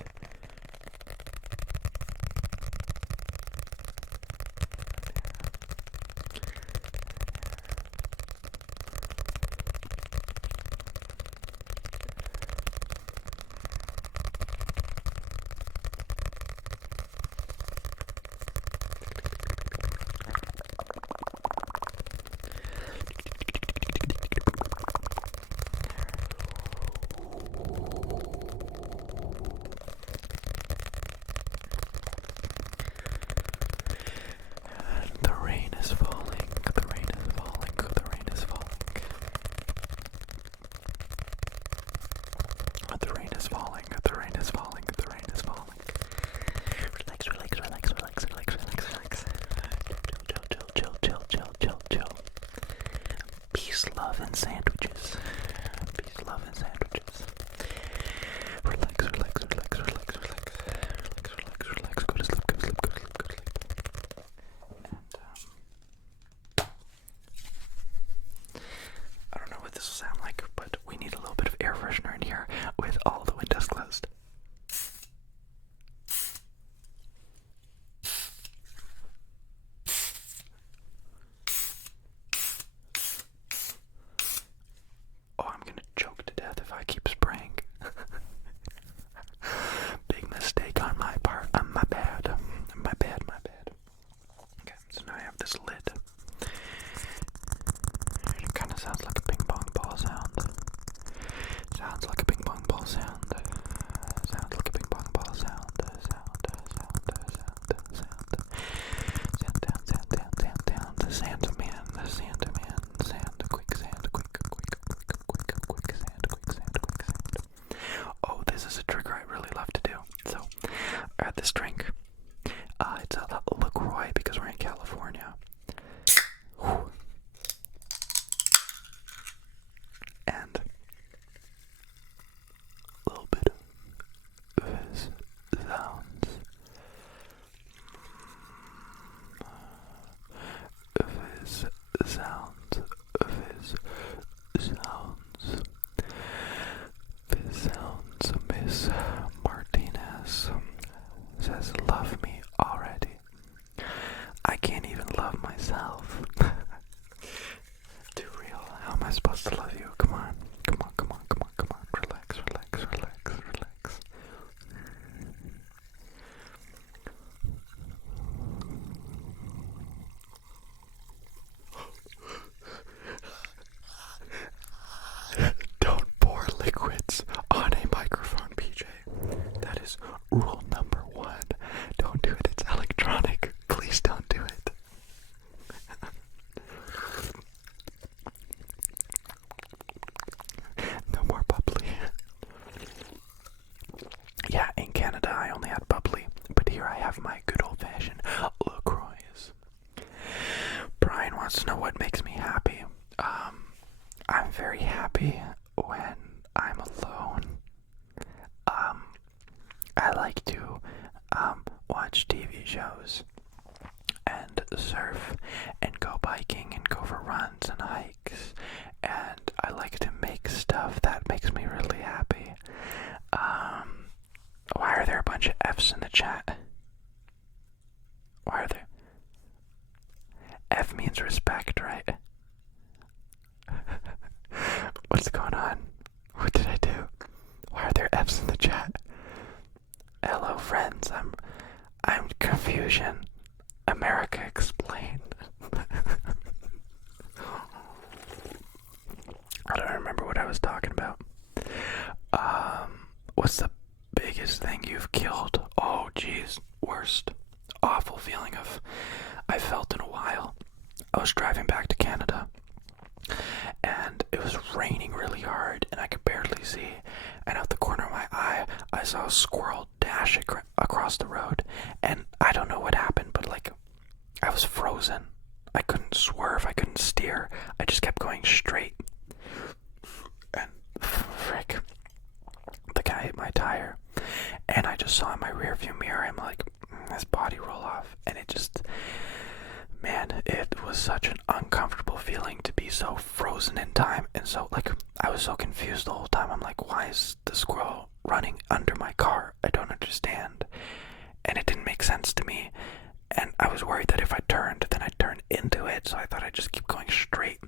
The rain is falling, the rain is falling, the rain is falling. The rain is falling, the rain is falling, the rain is falling. Relax, relax, relax, relax, relax, relax, relax. Chill, chill, chill, chill, chill, chill. Peace, love, and sandwiches. Peace, love, and sandwiches. Relax, relax, relax, relax, relax. Relax, relax, relax. Go to sleep, go to sleep, go to sleep, go to sleep. I don't know what this will sound like, but we need a little bit of air freshener in here with all the windows closed. Oh, I'm gonna choke to death if I keep spraying. Big mistake on my part. My bad. My bad, my bad. Okay, so now I have this lid. It kind of sounds like a ping pong ball sound. Sounds like a ping pong ball sound. Sounds like a ping pong ball sound. The Santa Man, the Santa Man, Santa, quick Santa, quick Santa. Oh, this is a trigger I really love to do. So, I had this drink. It's a LaCroix because we're in California. Whew. And a little bit of his sounds. Of his sounds. Of his sounds. His sounds. Miss Martinez says, love me already. I can't even love myself. Too real. How am I supposed to love you? Come on. Come on, come on, come on, come on. Relax, relax, relax, relax. Don't pour liquids on a microphone, PJ. That is rule number 1. Don't do it. It's electronic. Please don't do it. No more bubbly. Yeah, in Canada I only had bubbly, but here I have my good old-fashioned LaCroix. Brian wants to know what makes me happy. I'm very happy when I'm alone. I like to watch TV shows and surf and go biking and go for runs and hikes, and I like to make stuff that makes me really happy. Why are there a bunch of F's in the chat? Why are there? F means respect, right? What's going on? What did I do? Why are there F's in the chat? Hello, friends. I'm confusion. America, explain. I don't remember what I was talking about. What's the biggest thing you've killed? Oh, geez. Worst awful feeling I felt in a while. I was driving back to Canada, and it was raining really hard, and I could barely see, and out the corner of my eye, I saw a squirrel dash across the road, and I don't know what happened, but like, I was frozen. I couldn't swerve, I couldn't steer, I just kept going straight, and frick, the guy hit my tire, and I just saw in my rear view mirror, I'm like, his body roll off, and it just, man, it was such an uncomfortable feeling to be so frozen in time. And so, like, I was so confused the whole time. I'm like, why is the squirrel running under my car? I don't understand. And it didn't make sense to me. And I was worried that if I turned, then I'd turn into it. So I thought I'd just keep going straight.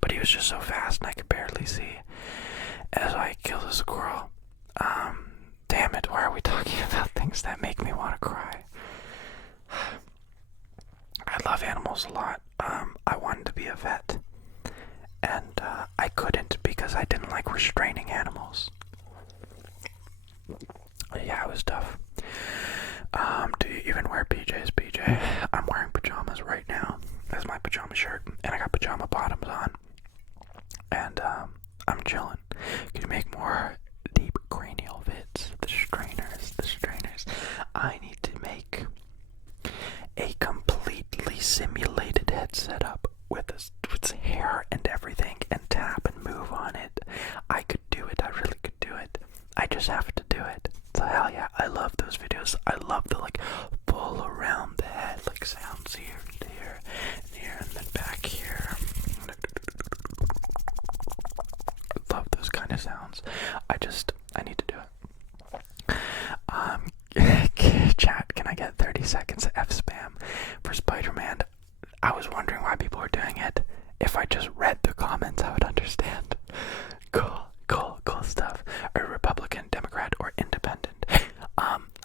But he was just so fast and I could barely see. As I killed the squirrel. Damn it, why are we talking about things that make me want to cry? I love animals a lot. I wanted to be a vet. And I couldn't because I didn't like restraining animals. Yeah, it was tough. Do you even wear PJs, PJ? I'm wearing pajamas right now. That's my pajama shirt. And I got pajama bottoms on. And I'm chilling. Can you make more deep cranial vids? The strainers. I need to make a completely simulated head setup with hair and everything and tap and move on it. I could do it. I really could do it. I just have to do it. So hell yeah, I love those videos. I love the like pull around the head, like sounds here and here and here and then back here. I love those kind of sounds. I need to do it. Chat, can I get 30 seconds of F-spam for Spider-Man? I was wondering why people were doing it. If I just read the comments, I would understand. Cool stuff. Are you Republican, Democrat, or Independent?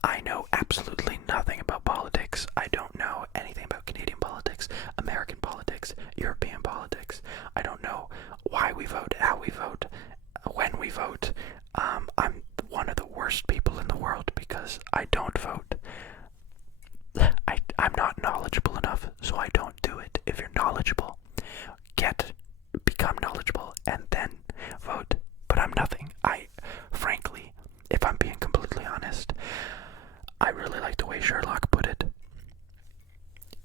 I know absolutely nothing about politics. I don't know anything about Canadian politics, American politics, European politics. I don't know why we vote, how we vote, when we vote. I'm one of the worst people in the world because I don't vote. I'm not knowledgeable enough, so I don't do it. If you're knowledgeable, become knowledgeable, and then vote. But I'm nothing. Frankly, if I'm being completely honest, I really like the way Sherlock put it.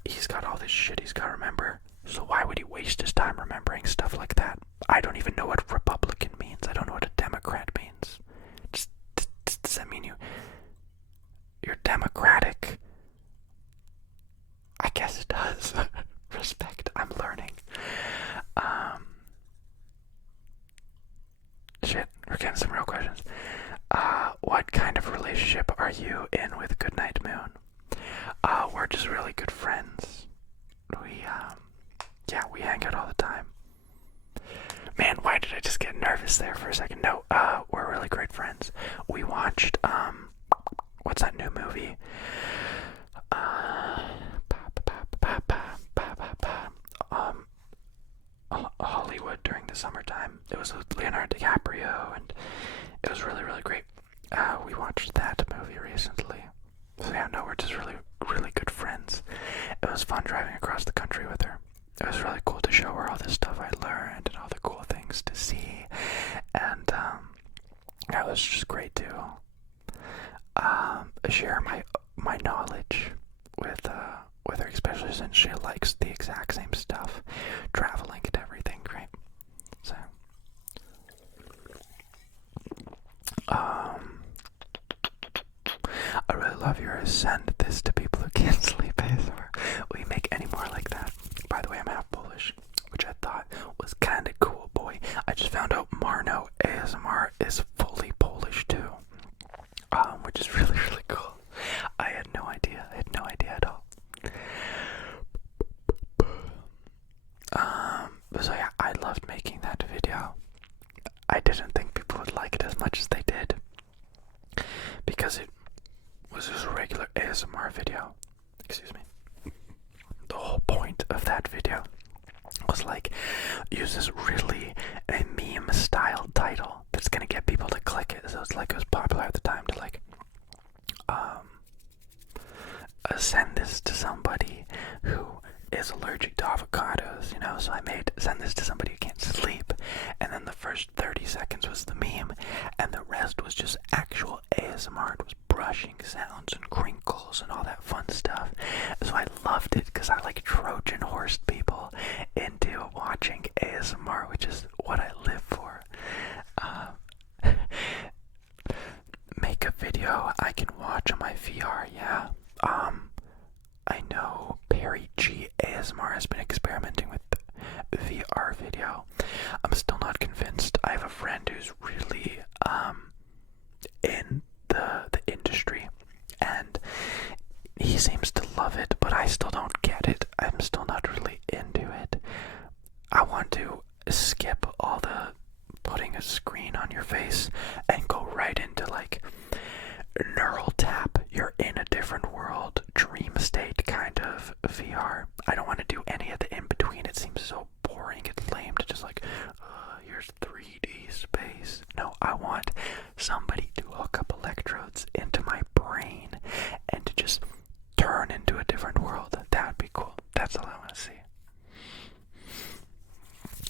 He's got all this shit he's got to remember, so why would he waste his time remembering stuff like that? I don't even know what Republican means. I don't know what a Democrat means. Does that mean you're Democratic? I guess it does. Respect. I'm learning. Shit, we're getting some real questions. What kind of relationship are you in with Goodnight Moon? We're just really good friends. We hang out all the time. Man, why did I just get nervous there for a second? No, we're really great friends. We watched, what's that new movie? Hollywood during the summertime. It was with Leonardo DiCaprio, and it was really, really great. We watched that movie recently. So yeah, no, we're just really, really good friends. It was fun driving across the country with her. It was really cool to show her all this stuff I learned and all the cool things to see. And it was just great to share my knowledge with her, especially since she likes the exact same stuff, traveling and everything, right? So, I really love your send this to people who can't sleep ASMR. Will you make any more like that? By the way, I'm half Polish, which I thought was kind of cool, boy. I just found out Marno ASMR is fully Polish too, which is really, really cool. I had no idea at all. So yeah, I loved making that video. I didn't think people would like it as much as they did, because it was just a regular ASMR video. Excuse me. The whole point of that video was like, use this really a meme style title that's gonna get people to click it. So it's like, it was popular at the time to like send this to somebody who is allergic to avocados, you know. So I made send this to somebody who can't sleep, and then the first 30 seconds was the meme, and the rest was just actual ASMR. It was brushing sounds and crinkles and all that fun stuff. So I loved it because I like Trojan horsed people into watching ASMR, which is what I live for. Make a video I can watch on my VR, yeah. he seems to love it, but I still don't get it. I'm still not really into it. I want to skip all the putting a screen on your face and go right into like neural tap. You're in a different world, dream state kind of VR. I don't want to do any of the in between. It seems so boring and lame to just like, here's 3D space. No, I want somebody to hook up electrodes into my brain and to just turn into a different world. That would be cool. That's all I want to see.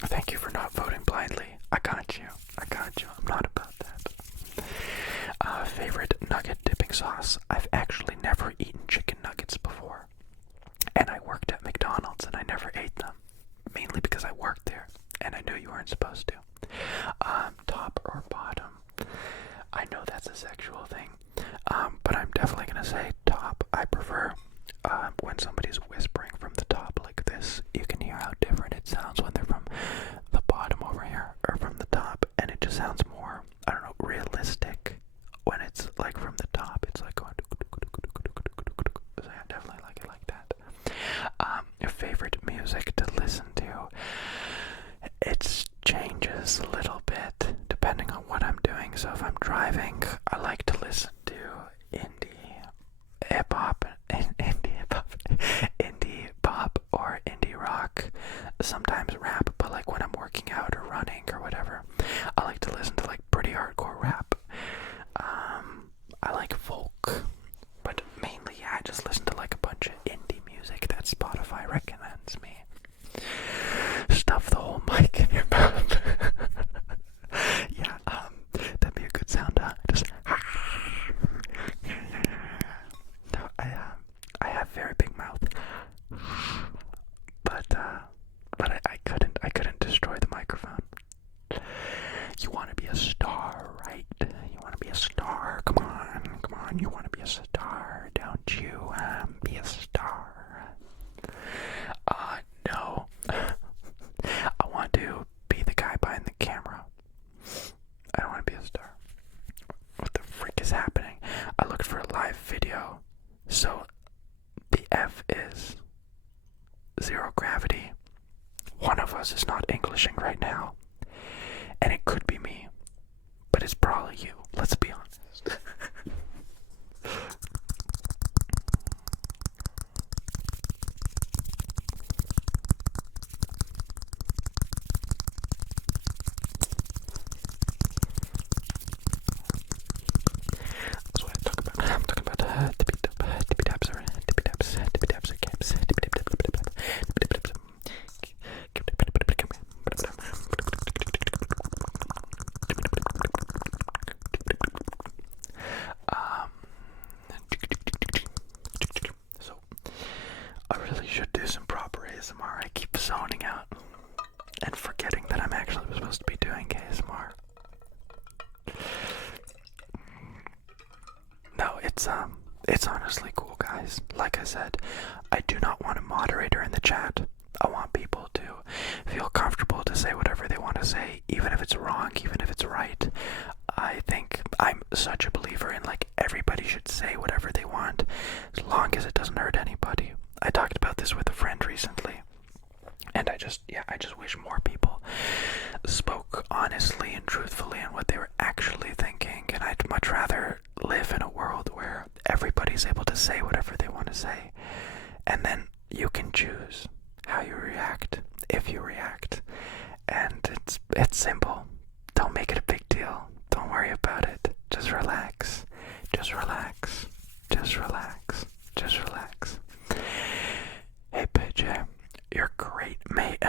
Thank you for not voting blindly. I got you. I'm not about that. Favorite nugget dipping sauce. I've actually never eaten chicken nuggets before. And I worked at McDonald's and I never ate them. Mainly because I worked there and I knew you weren't supposed to. Top or bottom? I know that's a sexual thing. But I'm definitely going to say top. I prefer when somebody's whispering from the top like this. You can hear how different it sounds when they're from the bottom over here or from the top. And it just sounds more, I don't know, realistic when it's like from the top. It's like going. So I definitely like it like that. Your favorite music to listen to? It changes a little bit depending on what I'm doing. So if I'm driving, I like to listen to indie pop or indie rock, sometimes rap, but like when I'm working out or running or whatever, I like to listen to like pretty hardcore rap. I like folk, but mainly I just listen to like a bunch of indie music that Spotify recommends me. Stuff the whole mic in your mouth. Yeah, that'd be a good sound, huh? Just no, I have very big mouth, but I couldn't destroy the microphone. You want to be a star, right? You want to be a star. Come on. You want to be a star, don't you? Be a star. No. I want to be the guy behind the camera. I don't want to be a star. What the frick is happening? I looked for a live video. So, the F is zero gravity. One of us is not Englishing right now. And it could be me. But it's probably you. Let's be honest. That's what I talk about. I'm talking about tippy taps or caps. So I really should do some proper ASMR. I keep zoning out and forgetting that I'm actually supposed to be doing ASMR. No, it's honestly cool, guys. Like I said, I do not want a moderator in the chat. I want people to feel comfortable to say whatever they want to say, even if it's wrong, even if it's right. I think I'm such a believer in like everybody should say whatever they want, as long as it doesn't hurt anybody. I talked about this with a friend recently, and I just wish more people spoke honestly and truthfully on what they were actually thinking, and I'd much rather live in a world where everybody's able to say whatever they want to say, and then you can choose how you react, if you react, and it's simple. Don't make it a big deal. Don't worry about it. Just relax. Just relax. Just relax. Just relax. Hey, PJ, you're great, mate.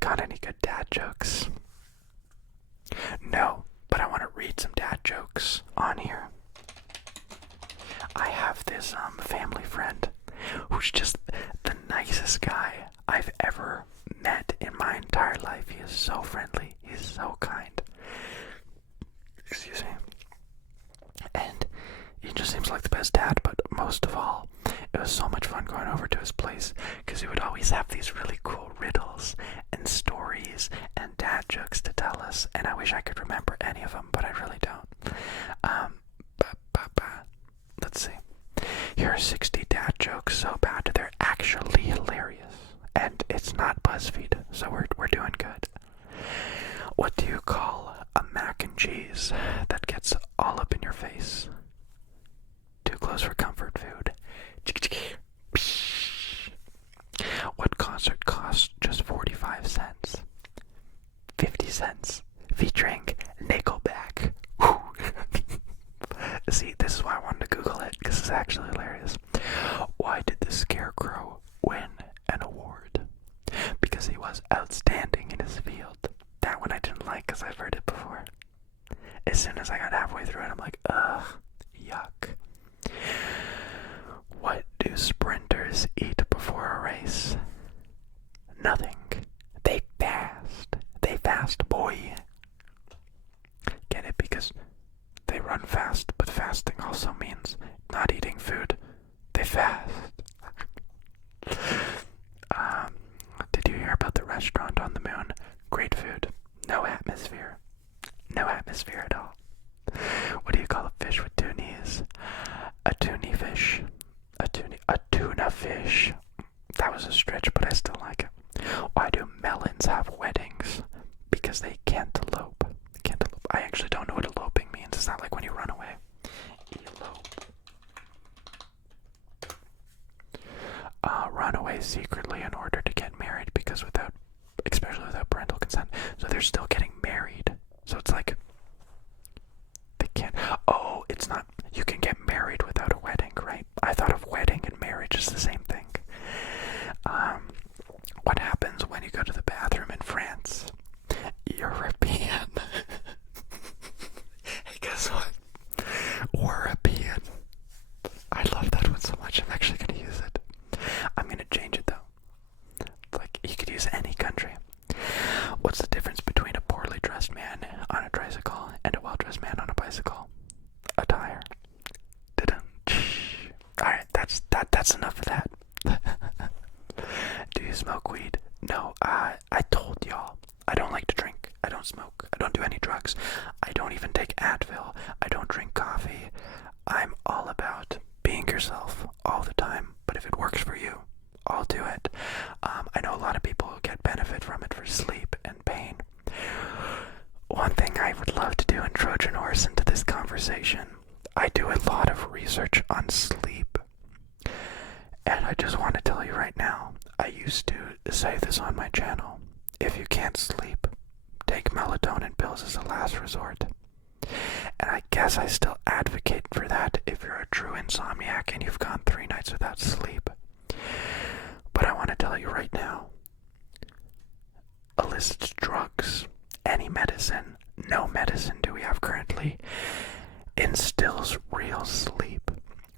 Got any good dad jokes? No, but I want to read some dad jokes on here. I have this family friend who's just the nicest guy I've ever met in my entire life. He is so friendly. He's so kind. Excuse me. And he just seems like the best dad, but most of all, it was so much fun going over to his place because he would always have these really cool riddles and stories and dad jokes to tell us, and I wish I could remember any of them, but I really don't. Let's see. Here are 60 dad jokes so bad they're actually hilarious. And it's not BuzzFeed, so we're doing good. What do you call a mac and cheese that gets all up in your face? Too close for comfort food. What concert costs just 45 cents? 50 cents. Featuring Nickelback. See, this is why I wanted to Google it, because it's actually hilarious. Why did the Scarecrow win an award? Because he was outstanding in his field. That one I didn't like because I've heard it before. As soon as I got halfway through it, I'm like, ugh, yuck. What do sprinters eat before a race? Nothing. They fast. They fast, boy. Get it? Because they run fast, but fasting also means not eating food. They fast. Did you hear about the restaurant on the moon? Great food. No atmosphere. No atmosphere at all. What do you call a fish with two knees? A toonie fish. A tuna fish. That was a stretch, but I still like it. Why do melons have weddings? Because they can't elope. I actually don't know what eloping means. It's not like when you run away. Elope. Run away secretly in order to get married, because especially without parental consent. So they're still getting married. So it's like, they can't, it's not, you can get married without a wedding, right? I thought of wedding and marriage as the same thing. What happens when you go to the bathroom in France? European. Hey, guess what? European. I love that one so much. I'm actually going to use it. I'm going to change it though. Like, you could use any country. What's the difference between a poorly dressed man on a tricycle and a well-dressed man on a bicycle? A tire. Alright, that's enough of that. Do you smoke weed? No, I told y'all. I don't like to drink. I don't smoke. I don't do any drugs. I don't even take Advil. I don't drink coffee. I'm all about being yourself all the time. But if it works for you, I'll do it. I know a lot of people who get benefit from it for sleep and pain. One thing I would love to do in Trojan Horse into this conversation, I do a lot of research on sleep. And I just want to tell you right now, I used to say this on my channel. If you can't sleep, take melatonin pills as a last resort. And I guess I still advocate for that if you're a true insomniac and you've gone 3 nights without sleep. But I want to tell you right now, illicit drugs, any medicine, no medicine do we have currently, instills real sleep.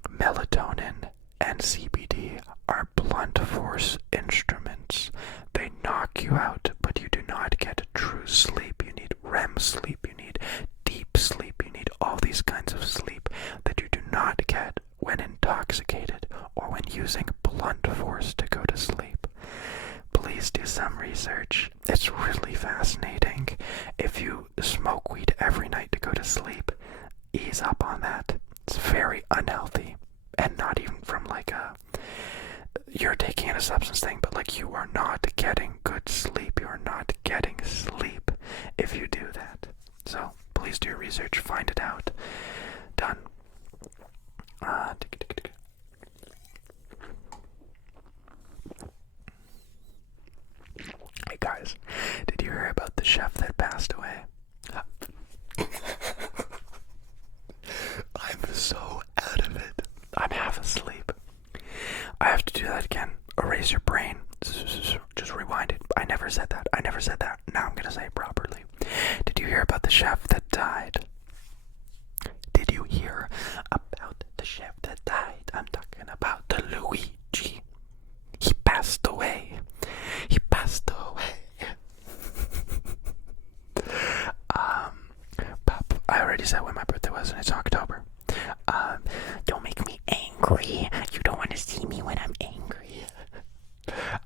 Melatonin and CBD are blunt force instruments. They knock you out, but you do not get true sleep. You need REM sleep, you need deep sleep, you need all these kinds of sleep that you do not get when intoxicated or when using blunt force to go to sleep. Please do some research. It's really fascinating. If you smoke weed every night to go to sleep, ease up on that. It's very unhealthy. And not even from like you're taking in a substance thing, but like you are not getting good sleep. You are not getting sleep if you do that. So please do your research, find it out. Done. Hey guys, did you hear about the chef that passed away? I'm so out of it. I'm half asleep. I have to do that again. Erase your brain. Just rewind it. I never said that. Now I'm gonna say it properly. Did you hear about the chef that died? Did you hear about the chef that died? I'm talking about the Luigi. He passed away. I already said when my birthday was, and it's October. Don't make me angry. You don't want to see me when I'm angry.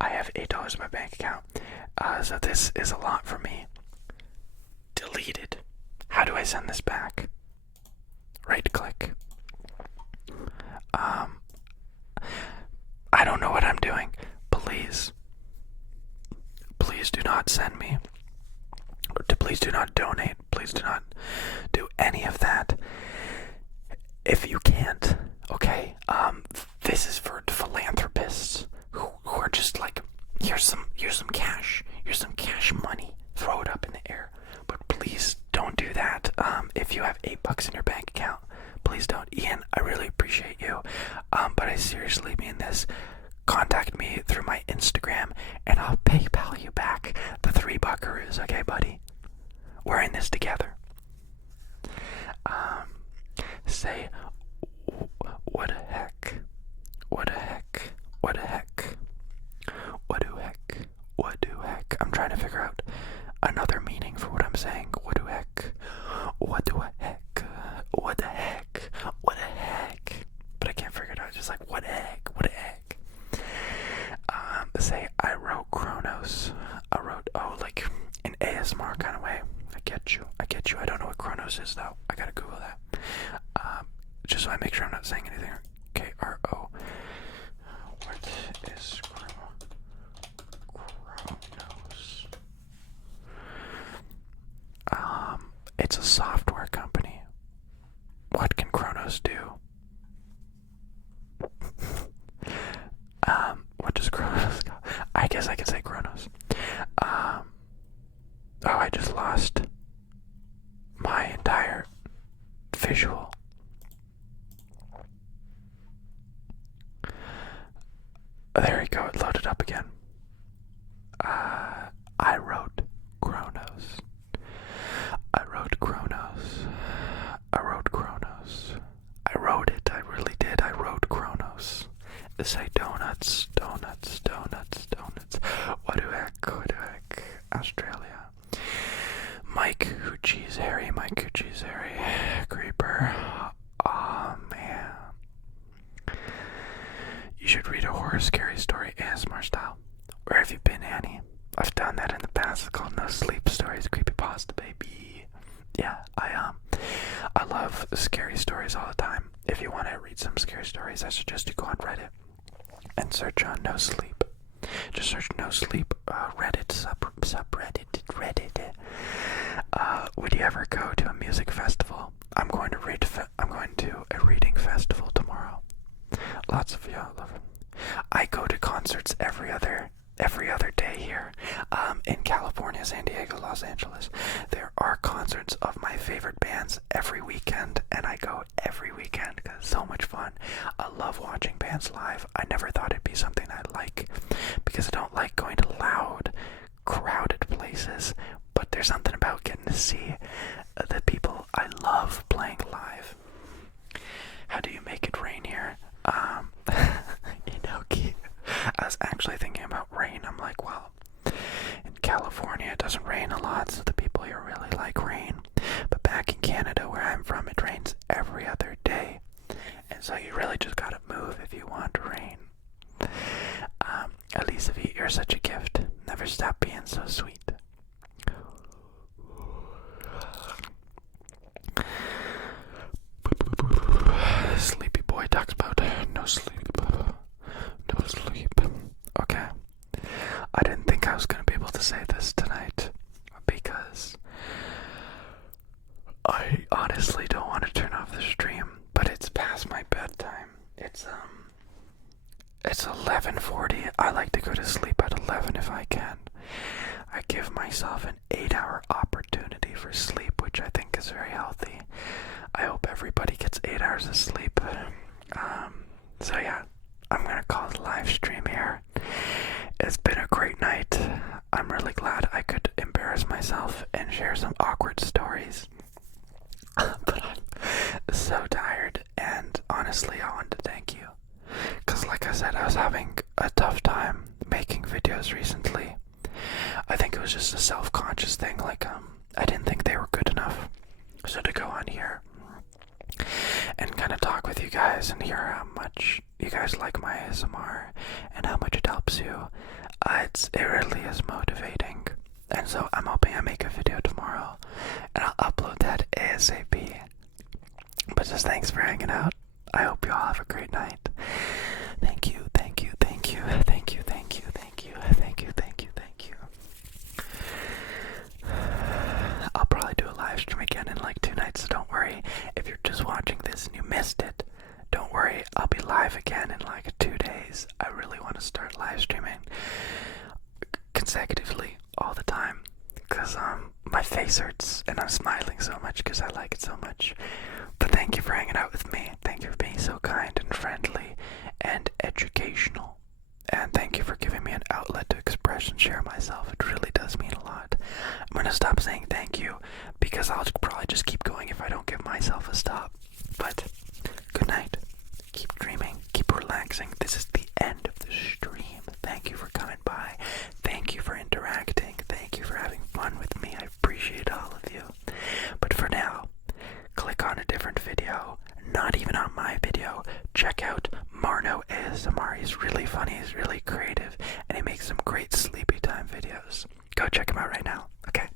I have $8 in my bank account. So this is a lot for me. Deleted. How do I send this back? Right click. not send me. Please do not donate. Please do not do any of that. If you can't, okay, this is for philanthropists who are just like, here's some cash, here's some cash money, throw it up in the air. But please don't do that. If you have $8 in your bank account, please don't. Ian, I really appreciate you, but I seriously mean this. Contact me through my Instagram, and I'll PayPal you back the $3 okay, buddy? We're in this together. Say, what the heck? What the heck? What the heck? What do heck? What do heck? I'm trying to figure out another meaning for what I'm saying. What do heck? What do heck? What the heck? What the heck? But I can't figure it out. Just like, what the heck? What the heck? Say, I wrote Chronos. I wrote, like in ASMR kind of way. I get you. I don't know what Chronos is though. I gotta Google that. Just so I make sure I'm not saying anything. K-R-O. What is Chronos? It's a software company. What can Chronos do? What does Chronos go? I guess I could say Chronos. I just lost my entire visual. There we go, it loaded up again. I wrote Chronos. I wrote Chronos. I wrote Chronos. I wrote it, I really did. I wrote Chronos. Say donuts, donuts, donuts, donuts. What do heck? Australia. Mike Hoochie's Harry, Mike Hoochie's Harry. Creeper. Oh man. You should read a horror scary story ASMR style. Where have you been, Annie? I've done that in the past. It's called No Sleep Stories, Creepypasta, baby. Yeah, I love scary stories all the time. If you want to read some scary stories, I suggest you go on Reddit and search on No Sleep. Just search No Sleep, Reddit, subreddit, Reddit. Would you ever go to a music festival? I'm going to a reading festival tomorrow. Lots of y'all love it. I go to concerts every other day here. In California, San Diego, Los Angeles. There are concerts of my favorite bands every weekend, and I go every weekend because it's so much fun. I love watching bands live. I never thought it'd be something I'd like because I don't like going to loud, crowded places, but there's something about getting to see the people I love playing live. How do you make it rain here? I was actually thinking about rain. I'm like, well, in California it doesn't rain a lot, so the people here really like rain. But back in Canada, where I'm from, it rains every other day. And so you really just gotta move if you want rain. Elisa, you're such a gift. Never stop being so sweet. Sleepy boy talks about no sleep. No sleep. Okay. I didn't think I was going to be able to say this tonight because I honestly don't want to turn off the stream, but it's past my bedtime. It's 11:40. I like to go to sleep at 11 if I can. I give myself an 8-hour opportunity for sleep, which I think is very healthy. I hope everybody gets 8 hours of sleep. So yeah, I'm gonna call the live stream here. It's been a great night. I'm really glad I could embarrass myself and share some awkward stories. But I'm so tired, and honestly, I wanted to thank you. Because like I said, I was having a tough time making videos recently. I think it was just a self-conscious thing, like I didn't think they were good enough. So to go on here and kind of talk with you guys and hear how much you guys like my ASMR and how much it helps you, it really is motivating. And so I'm hoping I make a video tomorrow and I'll upload that ASAP. But just thanks for hanging out. I hope you all have a great night. Thank you, thank you, thank you, thank you, thank you, thank you, thank you, thank you, thank you. I'll be live again in like 2 days. I really want to start live streaming consecutively all the time, because my face hurts and I'm smiling so much because I like it so much. But thank you for hanging out with me. Thank you for being so kind and friendly and educational. And thank you for giving me an outlet to express and share myself. It really does mean a lot. I'm going to stop saying thank you because I'll probably just keep going if I don't give myself a stop. But good night. Keep dreaming. Keep relaxing. This is the end of the stream. Thank you for coming by. Thank you for interacting. Thank you for having fun with me. I appreciate all of you. But for now, click on a different video. Not even on my video. Check out Marno ASMR. He's really funny, he's really creative, and he makes some great sleepy time videos. Go check him out right now. Okay.